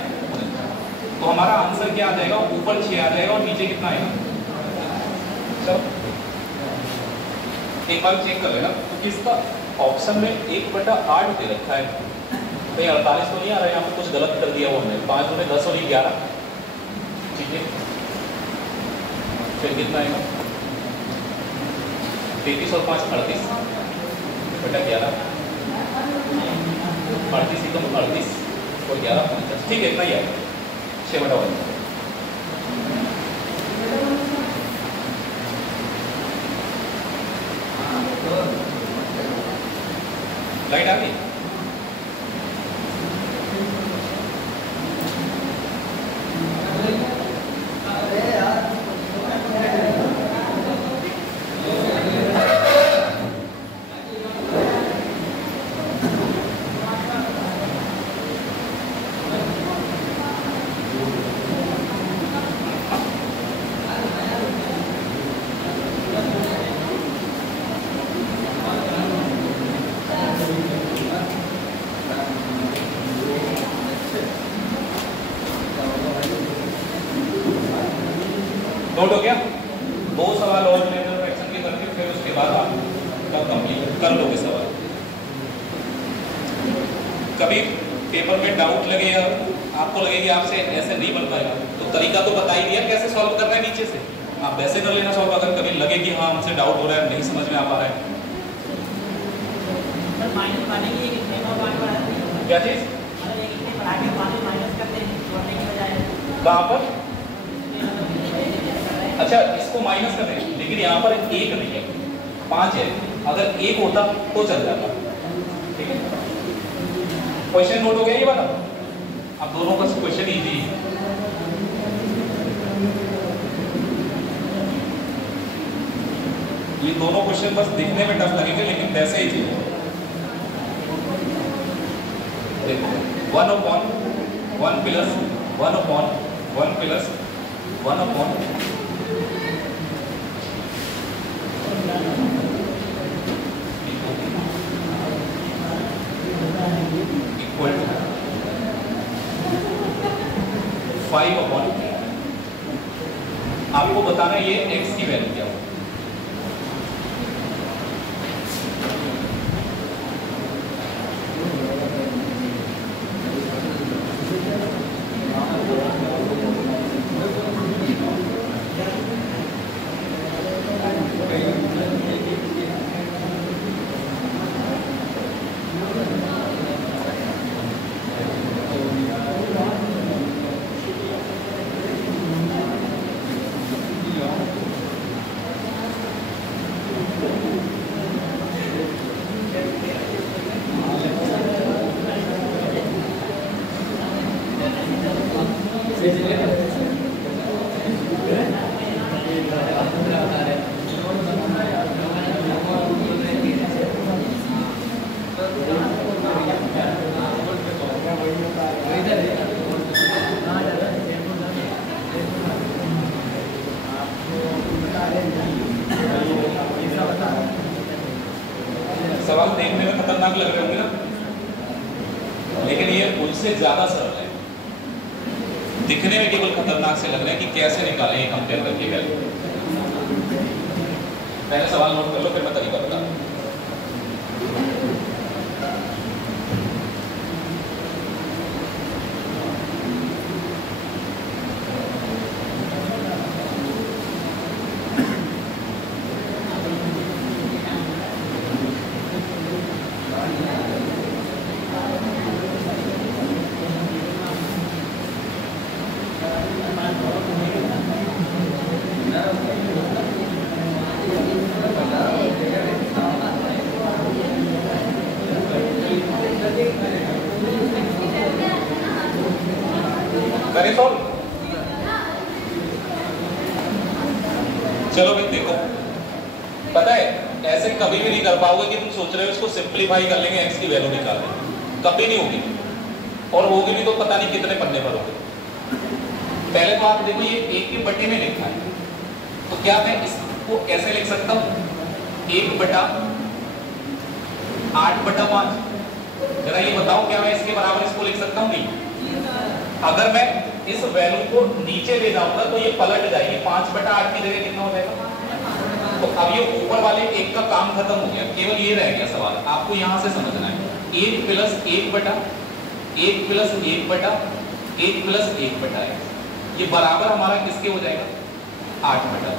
तो हमारा आंसर क्या आ जाएगा? ऊपर 6 आ जाएगा और नीचे कितना आएगा? चलो एक बार चेक कर लेना, क्योंकि इसका ऑप्शन में 1/8 दे रखा है, कहीं 48 तो नहीं आ रहा है, यहाँ पे कुछ गलत कर दिया वो हमने। 5 दूनी 10 और 11, ठीक है। फिर कितना आएगा? 33 और 5 38 बटा 11, 38 एकदम 38 और 11 50, ठीक है, इतना ही आएगा। 6/1 लाइट आ गई। नोट हो गया? 2 सवाल और लेकर फ्रैक्शन के करके फिर उसके बाद आप कंप्लीट कर लोगे सवाल। कभी पेपर में डाउट लगे या आपको लगे कि आपसे ऐसे नहीं बन पाएगा, तो तरीका तो बता ही दिया कैसे सॉल्व करना है नीचे से, आप वैसे कर लेना सॉल्व। अगर कभी लगे कि हाँ हमसे डाउट हो रहा है, नहीं समझ में आ पा रहा है। क्या चीज? कहाँ पर? अच्छा इसको माइनस कर दें, लेकिन यहाँ पर 1 नहीं है, 5 है। अगर 1 होता तो चल जाता, ठीक है। क्वेश्चन नोट हो गया ये वाला? अब दोनों का क्वेश्चन इजी है। ये दोनों क्वेश्चन बस दिखने में टफ लगेंगे, लेकिन वैसे ही चाहिए। 1/1 प्लस 1/1 प्लस 1/, इक्वल टू 5/, आपको बताना ये x की वैल्यू क्या हो। सवाल देखने में खतरनाक लग रहे होंगे ना, लेकिन ये उनसे ज्यादा सरल है। दिखने में केवल खतरनाक से लग रहे हैं कि कैसे निकालें ये कंपेयर करके वैल्यू। पहले सवाल नोट कर लो, फिर मैं तरीका बताता हूं। करें सॉल्व। चलो भाई देखो, पता है ऐसे कभी भी नहीं कर पाओगे कि तुम सोच रहे हो इसको सिंप्लीफाई कर लेंगे, एक्स की वैल्यू निकाल लेंगे, कभी नहीं होगी, और होगी भी तो पता नहीं कितने पन्ने पर होगी। पहले तो आप देखो ये एक के बटे में लिखा है, तो क्या मैं इसको ऐसे लिख सकता हूं 1/8/5? जरा ये बताओ क्या मैं इसके बराबर इसको लिख सकता हूं? नहीं। अगर मैं इस वैल्यू को नीचे ले जाऊंगा तो ये पलट जाएगी, 5/8 की जगह कितना हो जाएगा? तो अब ये ऊपर वाले एक का काम खत्म हो गया, केवल ये रह गया सवाल, आपको यहां से समझना है 1 + 1/1 + 1/1 + 1/1 ये बराबर हमारा किसके हो जाएगा? 8/5,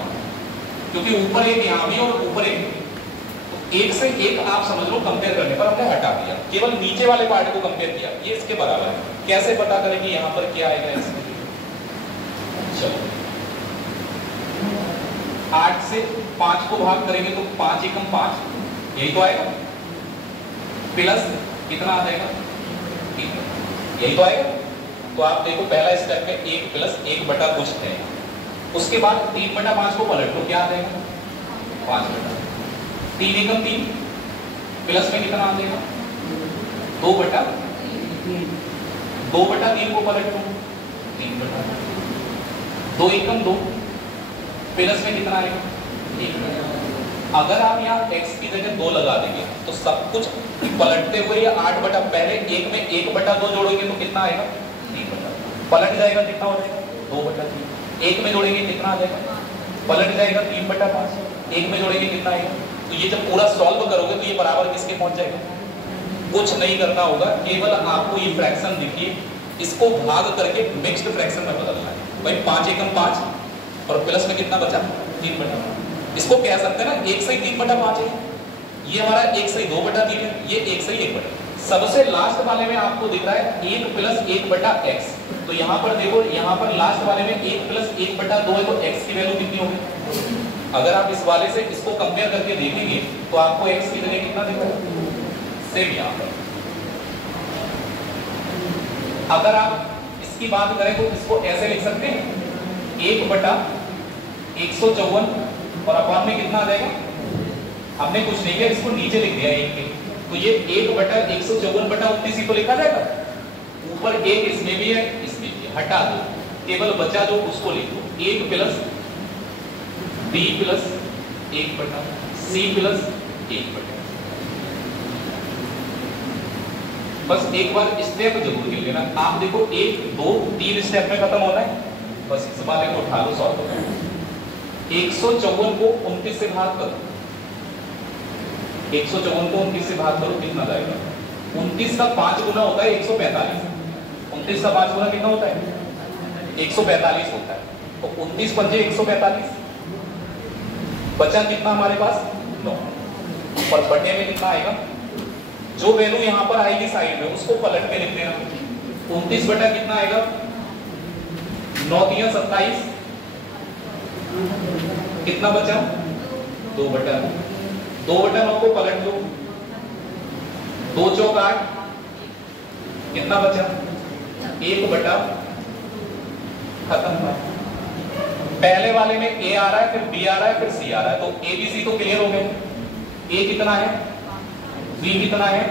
क्योंकि ऊपर एक यहां भी और ऊपर एक, तो एक से एक आप समझ लो कंपेयर करने पर हमने हटा दिया, केवल नीचे वाले पार्ट को कंपेयर किया, ये इसके बराबर है। कैसे पता करें कि यहां पर क्या आएगा इसमें? चलो 8 से 5 को भाग करेंगे तो 5 × 5 यही तो आएगा, प्लस कितना आ जाएगा? यही तो आएगा। तो आप देखो पहला स्टेप में 1 + 1 कुछ है, उसके बाद 3/5 को पलट लो, क्या आ जाएगा? 5/3 × 3 प्लस में कितना आ जाएगा? 2/3 2/3 को पलट लो 3/2 2 × 2 प्लस में कितना आएगा? 1। अगर आप यहाँ x की जगह 2 लगा देंगे तो सब कुछ पलटते हुए ये 8/, पहले 1 में 1/2 जोड़ेंगे तो कितना आएगा? 3/2 पलट जाएगा, कितना हो जाएगा? 2/3 1 में जोड़ेंगे कितना आ जाएगा? पलट जाएगा 3/5 1 में जोड़ेंगे कितना आएगा? तो ये जब पूरा सॉल्व करोगे तो ये बराबर किसके पहुंच जाएगा? कुछ नहीं करना होगा, केवल आपको ये फ्रैक्शन दिखिए, इसको भाग करके मिक्स्ड फ्रैक्शन में बदलना है। भाई 5 × 5 और प्लस में कितना बचा? 3/5। इसको कह सकते हैं ना 1 से 3/5 है, ये हमारा 1 से 2/3 है, ये 1 से 1/3। सबसे लास्ट वाले में आपको दिख रहा है 1 + 1/x, तो यहाँ पर देखो, यहाँ पर लास्ट वाले में 1 + 1/2 है, तो x की वैल्यू कितनी होगी? अगर आप इस वाले से इसको कंपेयर करके देखेंगे तो आपको x की जगह कितना दिखेगा? सेम यहाँ पर। अगर आप इसकी बात करें तो इसको ऐसे लिख सकते हैं 1/154 और अपॉन में कितना आ जाएगा? हमने कुछ नहीं किया, इसको नीचे लिख दिया 1 के, तो ये 1/154/29 ही तो लिखा जाएगा। ऊपर 1 इसमें भी है, इसमें भी है, हटा दो, केवल बचा जो उसको लिख दो 1 + b + 1/, c + 1/। बस एक बार स्टेप जरूर लिख लेना, आप देखो 1 2 3 स्टेप में खत्म होना है, बस इस वाले को उठा लो, सॉल्व करो। 154 को 29 से भाग करो, 154 को 29 से भाग करो, कितना जाएगा? 29 का 5 गुना होता है 145, 29 का 5 गुना कितना होता है? 145 होता है, तो 29 × 5 145, बचा कितना हमारे पास? 9, और बटे में कितना आएगा? जो वैल्यू यहाँ पर आएगी साइड में उसको पलट के लिख देना, 29 बटा कितना आएगा? 9 × 3 = 27, कितना बचा? 2/9 को पलट लो, 2 × 4 = 8, कितना बचा? 1/, खत्म हुआ। पहले वाले में a आ रहा है, फिर b आ रहा है, फिर c आ रहा है, तो a b c तो क्लियर हो गए। a कितना है, b कितना है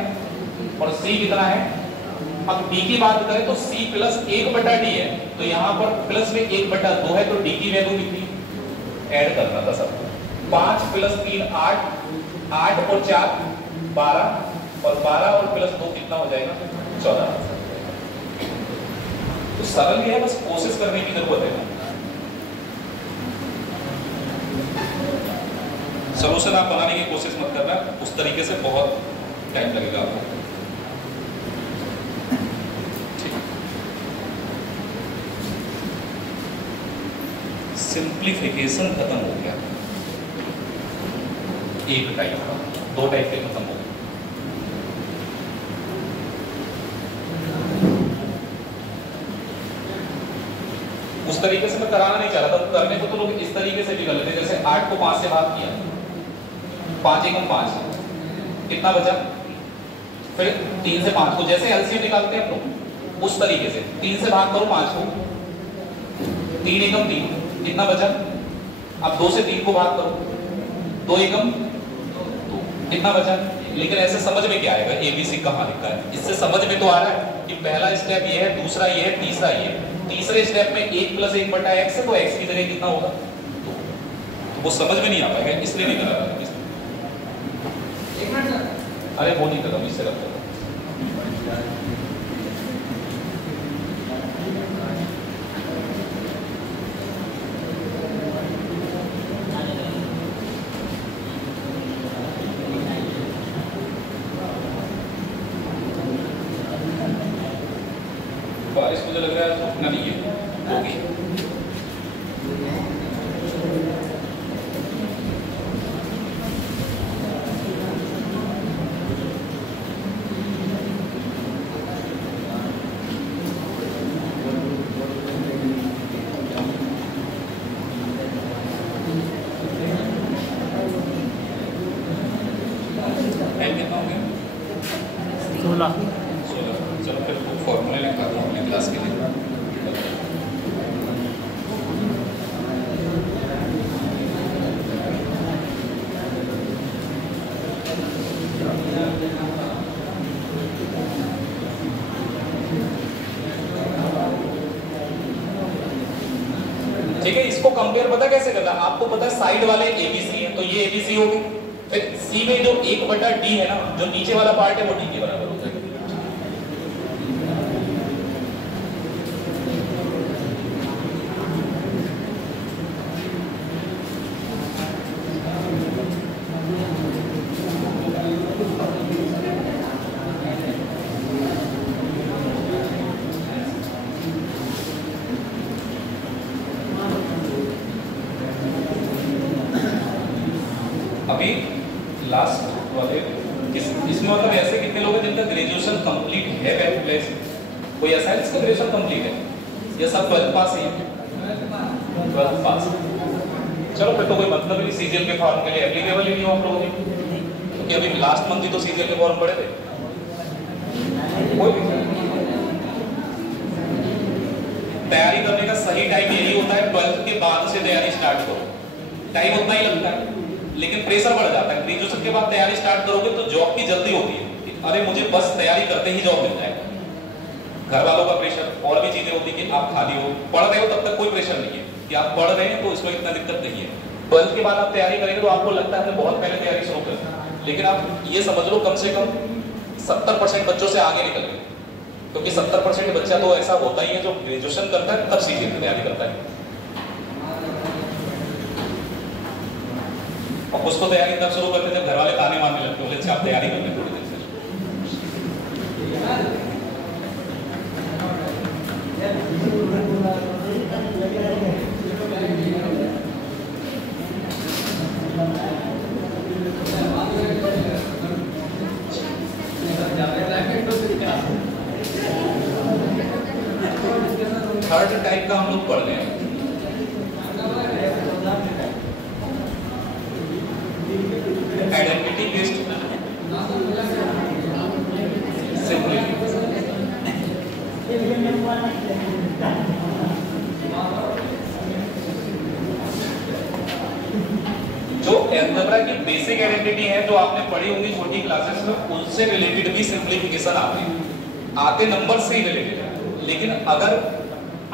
और c कितना है। अब d की बात करें तो c + 1/d है, तो यहाँ पर प्लस में 1/2 है, तो d की वैल्यू कितनी ऐड करना था सबको। 5 + 3 8, 8 और 4 12, और 12 और +2 कितना हो जाएगा? 14। तो सरल ही है, बस कोशिश करने की जरूरत है। सॉल्यूशन आप बनाने की कोशिश मत करना, उस तरीके से बहुत टाइम लगेगा आपको। सिंप्लीफिकेशन खत्म हो गया, एक टाइप का, 2 टाइप के खत्म हो गए। उस तरीके से मैं कराना नहीं चाह रहा था, करने को तो लोग इस तरीके से भी कर लेते, जैसे 8 को 5 से भाग किया, 5 एकम 5, कितना बचा, फिर 3 से 5 को जैसे एलसीएम निकालते हैं हम लोग उस तरीके से 3 से भाग करो 5 को, 3 एकम 3, कितना बचा, अब 2 से 3 को भाग करो, 2 एकम 2, कितना बचा। लेकिन ऐसे समझ में क्या आएगा, एबीसी कहाँ लिखा है, इससे समझ में तो आ रहा है कि पहला स्टेप ये है, दूसरा ये है, तीसरा ये है। तीसरे स्टेप में 1 + 1 बटा x है, तो x की जगह कितना होगा, तो वो समझ में नहीं आ पाएगा, इसलिए नहीं करा रहा। अरे वो नहीं कर रहा, इससे रखता बारिश मुझे लग रहा है रुकना नहीं है, होगी। टाइम कितना हो गया, 16। चलो फिर फॉर्मूले लिखा था अपने क्लास के लिए। ठीक है, इसको कंपेयर पता कैसे करना, आपको पता है साइड वाले एबीसी हैं, तो ये एबीसी हो गए, फिर सी में जो 1/d है ना, जो नीचे वाला पार्ट है वो डी के बराबर होता है। अभी लास्ट वाले इसमें मतलब ऐसे कितने लोग हैं जिनका ग्रेजुएशन कंप्लीट है, कोई ऐसा है जिसका ग्रेजुएशन कंप्लीट है, ये सब 12th पास ही है, 12th पास। चलो फिर तो कोई मतलब नहीं, सीजीएल के फॉर्म के लिए एप्लीकेबल ही नहीं हो आप लोगों की, क्योंकि अभी लास्ट मंथ ही तो सीजीएल के फॉर्म पड़े थे। कोई तैयारी करने का सही टाइम यही होता है, 12th के बाद से तैयारी स्टार्ट करो, टाइम उतना ही लगता है लेकिन प्रेशर बढ़ जाता है। ग्रेजुएशन के बाद तैयारी स्टार्ट करोगे तो जॉब की जल्दी होती है कि अरे मुझे बस तैयारी करते ही जॉब मिल जाएगा। घर वालों का प्रेशर और भी चीजें होती कि आप खाली हो, पढ़ रहे हो तब तक कोई प्रेशर नहीं है कि आप पढ़ रहे हैं तो इसमें इतना दिक्कत नहीं है। 12th के बाद आप तैयारी करेंगे तो आपको लगता है बहुत पहले तैयारी शुरू कर, लेकिन आप ये समझ लो कम से कम 70% बच्चों से आगे निकल गए, क्योंकि 70% बच्चा तो ऐसा होता ही है जो ग्रेजुएशन करता है तब सीजीएल की तैयारी करता है, और कुछ तो तैयारी तब शुरू करते थे घर वाले ताने मारने लगते, बोले अच्छा आप तैयारी करते थोड़ी देर से। थर्ड टाइप का हम लोग पढ़ रहे हैं, आइडेंटिटी बेस्ड सिंपलिफिकेशन। जो अलजेब्रा की बेसिक आइडेंटिटी है जो आपने पढ़ी होंगी छोटी क्लासेस में, उनसे रिलेटेड भी सिंपलिफिकेशन आते नंबर से ही रिलेटेड है, लेकिन अगर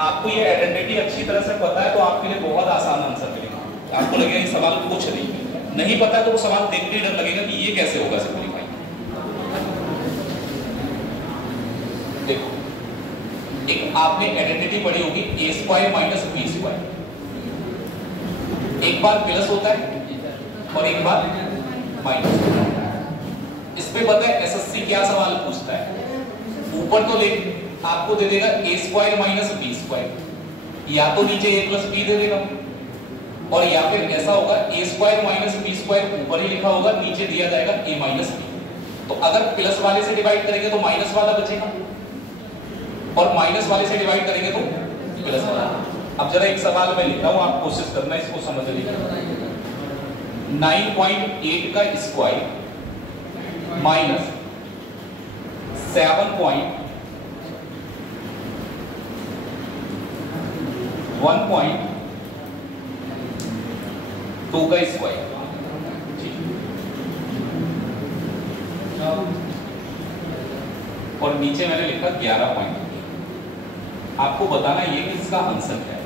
आपको ये आइडेंटिटी अच्छी तरह से पता है तो आपके लिए बहुत आसान आंसर मिलेगा। आपको लगेगा ये सवाल कुछ नहीं पता तो वो सवाल देखते ही डर लगेगा कि ये कैसे होगा सिंपलीफाई। देखो एक आपने आइडेंटिटी पढ़ी होगी a² - b², एक बार प्लस होता है और एक बार माइनस होता है। इस पे पता है एसएससी क्या सवाल पूछता है, ऊपर तो ले आपको दे देगा a² - b², या तो नीचे a + b दे देगा, और या फिर ऐसा होगा a² - b² ऊपर ही लिखा होगा, नीचे दिया जाएगा a - b। तो अगर प्लस वाले से डिवाइड करेंगे तो माइनस वाला बचेगा, और माइनस वाले से डिवाइड करेंगे तो प्लस वाला। अब जरा एक सवाल मैं लिखता हूं, आप कोशिश करना इसको समझने की। 9.8 का स्क्वायर माइनस 1.2 का स्क्वायर। और नीचे मैंने लिखा 11 पॉइंट। आपको बताना ये कि इसका आंसर क्या है।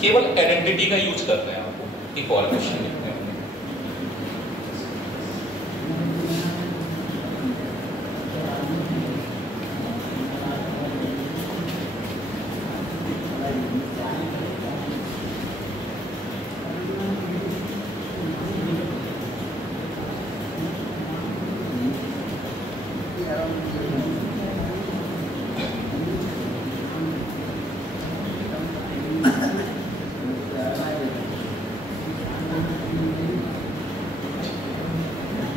केवल आइडेंटिटी का यूज कर रहे हैं। आपको एक और क्वेश्चन लिखते हैं।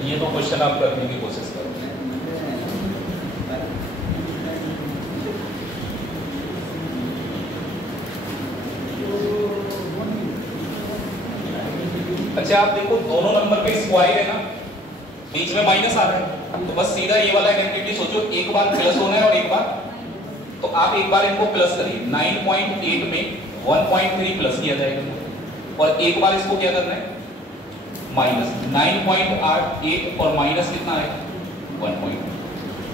ये तो क्वेश्चन आप करने की कोशिश करो। अच्छा आप देखो दोनों नंबर पे स्क्वायर है ना, बीच में माइनस आ रहा है, तो बस सीधा ये वाला आइडेंटिटी सोचो, एक बार प्लस होना है और एक बार, तो आप एक बार इनको प्लस करिए। 9.8 में 1.3 प्लस किया जाएगा और एक बार इसको क्या करना है माइनस। 9.8 और माइनस कितना है 1.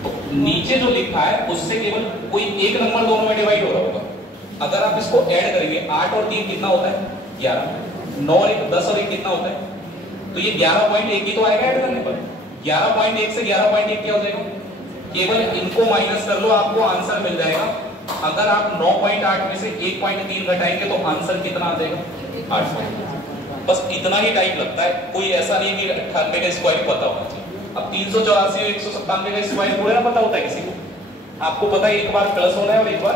तो नीचे जो लिखा है उससे केवल कोई एक नंबर दोनों में डिवाइड हो रहा होगा। अगर आप इसको ऐड करेंगे 8 और 3 कितना होता है 11, 9 और 1 10 और 1 कितना होता है, तो ये 11.1 ही तो आएगा ऐड करने पर। 11.1 से 11.1 क्या हो जाएगा, केवल इनको माइनस कर लो आपको आंसर मिल जाएगा। अगर आप 9.8 में से 1.3 घटाएंगे तो आंसर कितना आ जाएगा 8. बस इतना ही टाइम लगता है, कोई ऐसा नहीं कि 98 का स्क्वायर पता होना चाहिए। अब 384 और 197 का स्क्वायर थोड़ा ना पता होता है किसी को। आपको पता है एक बार प्लस होना है और एक बार,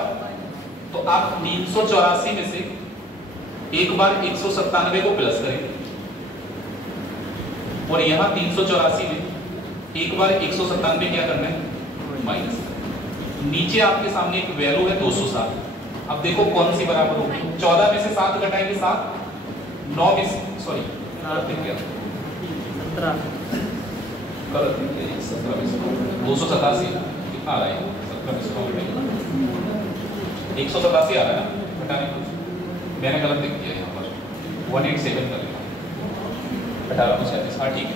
तो आप 384 में से एक बार 197 को प्लस करेंगे और यहां 384 में एक बार 197 क्या करना है माइनस। नीचे आपके सामने एक वैल्यू है 207। अब देखो कौन सी बराबर होगी, 14 में से 7 घटाएंगे 7, 9 में सॉरी 287 कितना आ रहा है 187 आ रहा है ना, घटाने मैंने गलत लिख दिया यहाँ पर 187 कर लिखा 1837। हाँ ठीक है।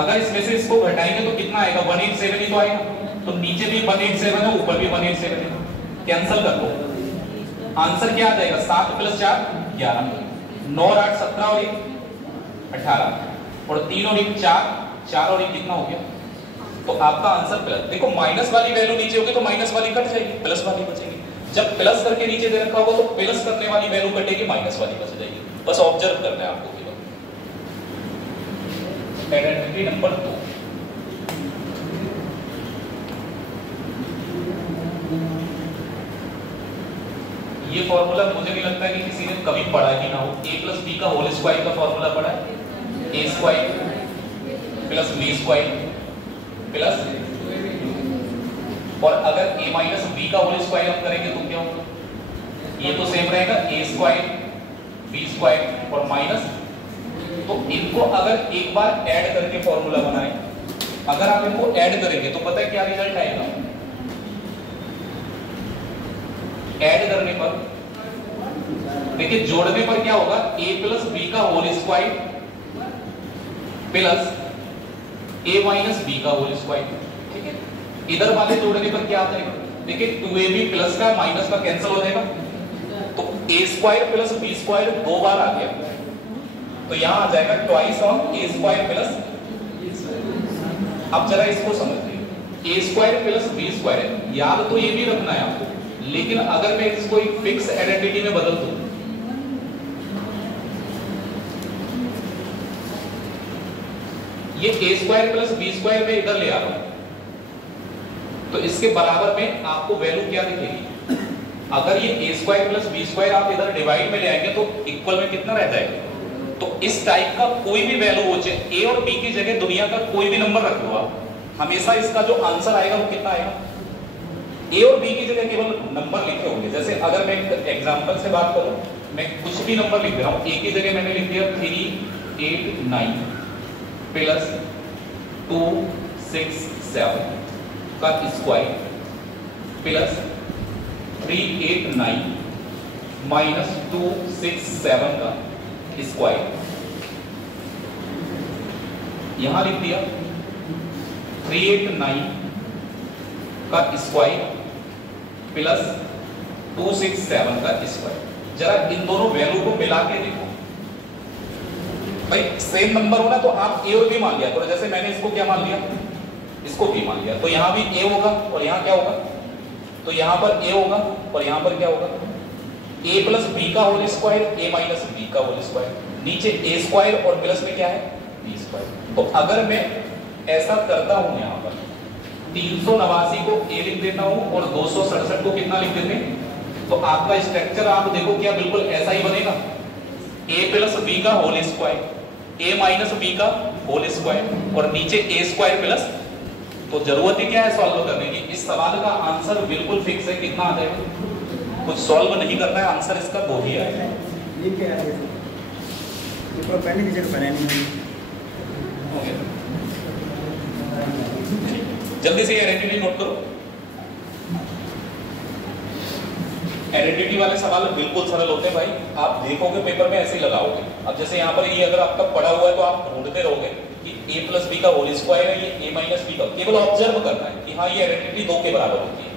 अगर इसमें से इसको घटाएंगे तो कितना आएगा 187 ही तो आएगा, तो नीचे भी 187 है ऊपर भी 187 है, कैंसिल कर दो। आंसर क्या आ जाएगा 7 + 4 11, 9 और 8 17 और 1 18 और 3 और 1 4, 4 और 1 कितना हो गया, तो आपका आंसर प्लस। देखो माइनस वाली वैल्यू नीचे होगी तो माइनस वाली कट जाएगी, प्लस वाली बचेगी। जब प्लस करके नीचे दे रखा होगा तो प्लस करने वाली वैल्यू कटेगी, माइनस वाली बच जाएगी। बस ऑब्जर्व करना है आपको केवल। आइडेंटिटी नंबर 2, ये फॉर्मूला मुझे नहीं लगता कि किसी ने कभी पढ़ा ही ना हो। a + b का होल स्क्वायर का फॉर्मूला पढ़ा है, a² + b² प्लस, और अगर a - b का होल स्क्वायर हम करेंगे तो क्या होगा, ये तो सेम रहेगा a² b² और माइनस। तो इनको अगर एक बार ऐड करके फॉर्मूला बनाए, अगर आप इनको ऐड करेंगे तो पता है क्या रिजल्ट आएगा। ऐड करने पर देखिए, जोड़ने पर क्या होगा a + b का whole square plus a - b का होल स्क्वायर। ठीक है, इधर वाले जोड़ने पर क्या आ जाएगा, देखिए 2ab प्लस का माइनस का कैंसिल हो जाएगा, तो a² + b² 2 बार आ गया, तो यहां आ जाएगा ट्वाइस ऑफ a² प्लस। अब जरा इसको समझिए, a² + b², याद तो ये भी रखना है आपको, लेकिन अगर मैं इसको एक फिक्स आइडेंटिटी में बदल दूं, ये a² + b² में इधर ले आ रहा हूं, तो इसके बराबर में आपको वैल्यू क्या दिखेगी। अगर ये a² + b² आप इधर डिवाइड में ले आएंगे तो इक्वल में कितना रह जाएगा। तो इस टाइप का कोई भी वैल्यू हो, चाहे a और b की जगह दुनिया का कोई भी नंबर रख लो आप, हमेशा इसका जो आंसर आएगा वो कितना आएगा, a और b की जगह केवल नंबर लिखे होंगे। जैसे अगर मैं एग्जांपल से बात करूं, मैं कुछ भी नंबर लिख दे रहा हूं, एक ही जगह मैंने लिख दिया 389 प्लस 267 का स्क्वायर प्लस 389 माइनस 267 का स्क्वायर, यहां लिख दिया 389 का स्क्वायर प्लस 267 का स्क्वायर। जरा इन दोनों वैल्यू को मिला के देखो भाई, सेम नंबर होना तो आप ए और बी मान लिया करो। जैसे मैंने इसको क्या मान लिया, इसको बी मान लिया, तो यहां भी ए होगा और यहां क्या होगा, तो यहां पर ए होगा और यहां पर क्या होगा, ए प्लस बी का होल स्क्वायर, ए माइनस बी का होल स्क्वायर, नीचे ए स्क्वायर और प्लस में क्या है, बी स्क्वायर। तो अगर मैं ऐसा करता हूं, यहां पर 389 को ए लिख देता हूं और 267 को कितना लिख देते हैं, तो आपका स्ट्रक्चर आप देखो क्या बिल्कुल ऐसा ही बनेगा, ए प्लस बी का होल स्क्वायर, ए माइनस बी का होल स्क्वायर और नीचे ए स्क्वायर प्लस। तो जरूरत ही क्या है सॉल्व करने की, इस सवाल का आंसर बिल्कुल फिक्स है, कितना आ जाएगा, कुछ सॉल्व नहीं करना है, आंसर इसका 2 ही आएगा। ये क्या है, ये तो पहले की जगह बना नहीं। जल्दी से आइडेंटिटी नोट करो। आइडेंटिटी वाले सवाल बिल्कुल सरल होते हैं भाई, आप देखोगे पेपर में ऐसे ही लगाओगे। अब जैसे यहाँ पर ये अगर आपका पड़ा हुआ है तो आप ढूंढते रहोगे कि a प्लस बी का होल स्क्वायर है, ये a माइनस बी का, केवल ऑब्जर्व करना है कि हाँ ये आइडेंटिटी 2 के बराबर होती है।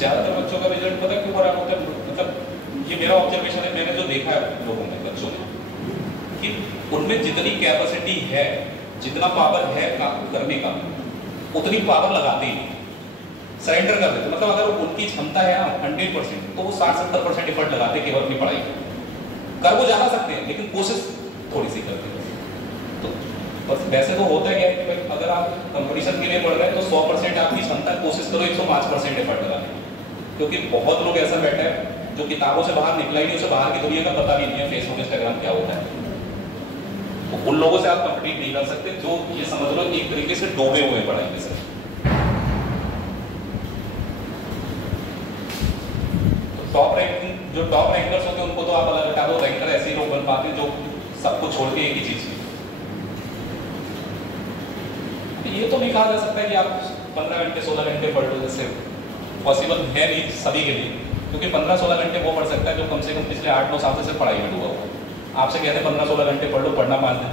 ज्यादातर बच्चों का रिजल्ट पता क्यों खराब होता है, मतलब ये मेरा ऑब्जर्वेशन है, मैंने जो देखा है लोगों में, बच्चों में, कि उनमें जितनी कैपेसिटी है, जितना पावर है काम करने का, उतनी पावर लगाते ही नहीं, सरेंडर कर देते। मतलब अगर उनकी क्षमता है ना 100%, तो वो 60-70% एफर्ट लगाते केवल अपनी पढ़ाई कर, वो जाना सकते हैं लेकिन कोशिश थोड़ी सी करते हैं। तो बस वैसे तो होता है कि अगर आप कंपटीशन के लिए पढ़ रहे हैं तो 100% आपकी क्षमता, कोशिश करो 105% एफर्ट लगाने, क्योंकि बहुत लोग ऐसा बैठा है जो किताबों से बाहर निकला ही नहीं, उसे बाहर की दुनिया का पता भी नहीं है, फेसबुक इंस्टाग्राम क्या होता है। तो उन लोगों से आप कंपीट नहीं कर सकते जो ये समझ लो एक तरीके से डूबे हुए पढ़ाई में से। तो टॉप रैंकिंग, जो टॉप रैंकर्स होते हैं उनको तो आप अलग हटा दो, रैंकर ऐसे ही लोग बन पाते हैं जो सब कुछ छोड़ के एक ही चीज की। ये तो नहीं कहा जा सकता कि आप 15 घंटे 16 घंटे पढ़ लो, जैसे पॉसिबल है नहीं सभी के लिए, क्योंकि 15-16 घंटे वो पढ़ सकता है जो कम से कम पिछले 8-9 साल से पढ़ाई में डूबा हुआ। आपसे कहते हैं 15-16 घंटे पढ़ लो, पढ़ना 5 दिन,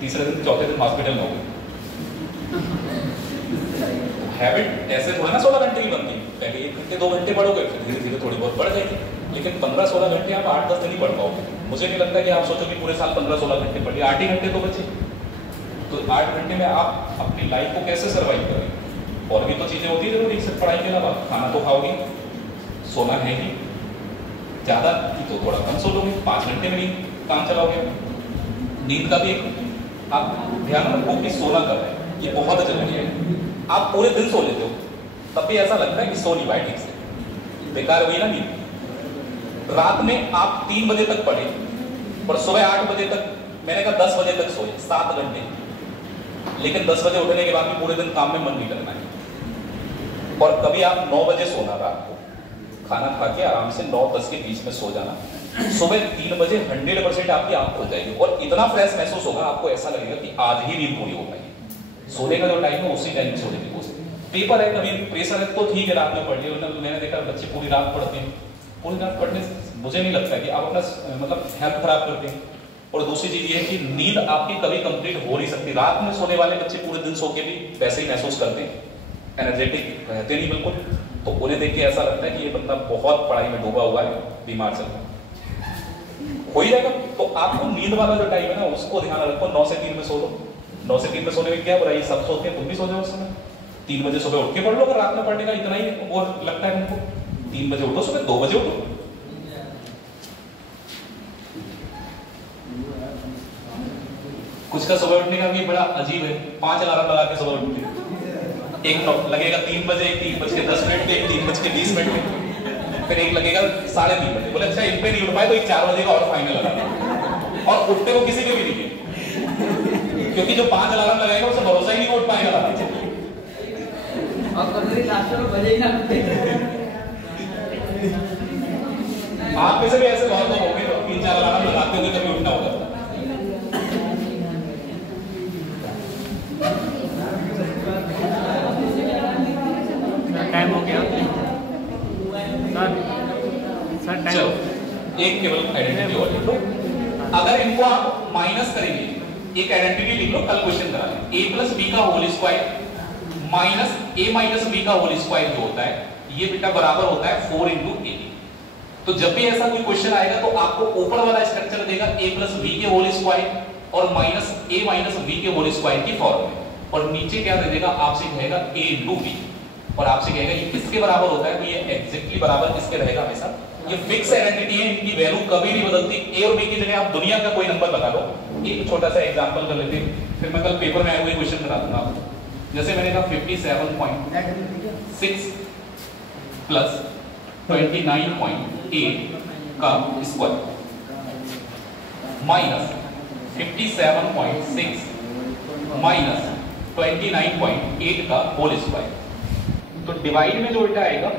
तीसरे दिन चौथे दिन हॉस्पिटल में हो गए। हैबिट ऐसे थोड़ा ना 16 घंटे की बनती है, पहले 1 घंटे 2 घंटे पढ़ोगे, फिर धीरे धीरे थोड़ी बहुत बढ़ जाएगी, लेकिन 15-16 घंटे आप 8-10 दिन ही पढ़ पाओगे। मुझे नहीं लगता कि आप सोचो कि पूरे साल 15-16 घंटे पढ़िए, 8 ही घंटे तो बचे, तो 8 घंटे में आप अपनी लाइफ को कैसे सर्वाइव करेंगे। और भी तो चीजें होती है जरूरी, सिर्फ पढ़ाई के अलावा, खाना तो खाओगे, सोना है ही, ज्यादा तो थोड़ा कम सो लोगे, 5 घंटे में नींद काम चलाओगे। नींद का भी एक आप ध्यान रखो कि सोना कब है, ये बहुत जरूरी है। आप पूरे दिन सो लेते हो तब भी ऐसा लगता है कि सो नहीं पाए ठीक से, बेकार हुई ना नींद। रात में आप 3 बजे तक पढ़े और सुबह 8 बजे तक, मैंने कहा 10 बजे तक सोए, 7 घंटे, लेकिन 10 बजे उठने के बाद भी पूरे दिन काम में मन नहीं लगना है। और कभी आप 9 बजे सोना, रात को खाना खा के आराम से 9-10 के बीच में सो जाना, सुबह 3 बजे 100% आपकी आंख खुल जाएगी और इतना फ्रेश महसूस होगा, आपको ऐसा लगेगा कि आज ही नींद पूरी हो पाएगी। सोने का जो टाइम है उसी टाइम में सोने की कोशिश। पेपर है, कभी प्रेशर है तो ठीक है रात में पढ़ लिया, मैंने देखा बच्चे पूरी रात पढ़ते हैं, पूरी रात पढ़ने से मुझे नहीं लगता कि आप अपना मतलब हेल्थ खराब करते हैं। और दूसरी चीज ये है कि नींद आपकी कभी कंप्लीट हो नहीं सकती। रात में सोने वाले बच्चे पूरे दिन सो के भी वैसे ही महसूस करते हैं, एनर्जेटिक रहते नहीं बिल्कुल, तो उन्हें देख के ऐसा लगता है कि ये बंदा बहुत पढ़ाई में डूबा हुआ है, बीमार चल रहा है, हो ही जाएगा। तो आपको नींद वाला जो टाइम है ना उसको ध्यान रखो, 9 से 3 में सो लो। 9 से 3 में सोने में क्या बुराई, सब सोते हैं, तुम भी सो जाओ उस समय। 3 बजे सुबह उठ के पढ़ लो, अगर रात में पढ़ने का इतना ही वो लगता है तुमको, 3 बजे उठो, सुबह 2 बजे उठो। कुछ का सुबह उठने का भी बड़ा अजीब है, 5 अलार्म लगा के सुबह उठते, एक तो लगेगा 3 बजे, एक 3:10 पे, एक 3:20 पे, फिर एक लगेगा 3:30 बजे। बोले अच्छा इन पे नहीं उठ पाए तो एक 4 बजे का और फाइनल लगा, और उठते वो किसी के भी नहीं है, क्योंकि जो 5 अलार्म लगाएगा उसे भरोसा ही नहीं उठ पाएगा लगाने से। और कभी लास्ट में बजे ही ना उठते। आप में से भी ऐसे बहुत लोग होंगे तो 3-4 अलार्म लगाते होंगे तभी उठना होगा। टाइम हो गया सर टाइम। चलो एक केवल आइडेंटिटी और लिख लो। अगर इनको आप माइनस करेंगे, एक आइडेंटिटी लिख लो, कल क्वेश्चन करा लें। a प्लस बी का whole square minus a minus b का होल स्क्वायर जो होता है ये बेटा बराबर होता है 4 इंटू ए। तो जब भी ऐसा कोई क्वेश्चन आएगा तो आपको ऊपर वाला स्ट्रक्चर देगा a प्लस बी के होल स्क्वायर और माइनस a माइनस बी के होल स्क्वायर की फॉर्म में, और नीचे क्या दे देगा, आपसे कहेगा a इंटू बी, और आपसे कहेगा ये किसके बराबर होता है, तो ये एग्जैक्टली बराबर किसके रहेगा हमेशा। ये फिक्स आइडेंटिटी है, इनकी वैल्यू कभी नहीं बदलती। a और b की जगह आप दुनिया का कोई नंबर लगा लो। एक छोटा सा एग्जांपल कर लेते हैं, फिर मैं कल पेपर में आए हुए क्वेश्चन करा दूंगा आपको। जैसे मैंने कहा 57.6 प्लस 29.8 का स्क्वायर माइनस 57.6 माइनस 29.8 का होल स्क्वायर। तो डिवाइड में जो उल्टा आएगा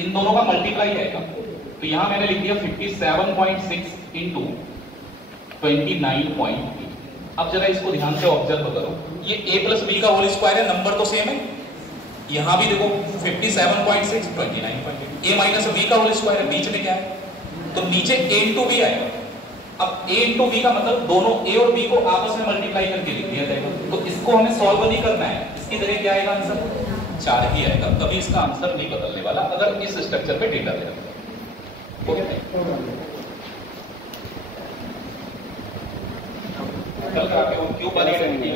इन दोनों का मल्टीप्लाई आएगा, तो यहां मैंने लिख दिया 57.6 इंटू 29.8। अब जरा इसको ध्यान से ऑब्जर्व करो, ये a प्लस बी का होल स्क्वायर है, नंबर तो सेम है। यहां भी देखो 57.6 29.8, a माइनस बी का होल स्क्वायर है, बीच में क्या है, तो नीचे a इंटू बी आएगा। अब a इंटू बी का मतलब दोनों a और b को आपस में मल्टीप्लाई करके लिख दिया जाएगा। तो इसको हमें सॉल्व नहीं करना है, इसकी जगह क्या आएगा आंसर, 4 ही आएगा। कभी इसका आंसर नहीं बदलने वाला अगर इस स्ट्रक्चर पे डेटा दे रखा है। कल का क्यों वाली आइडेंटिटी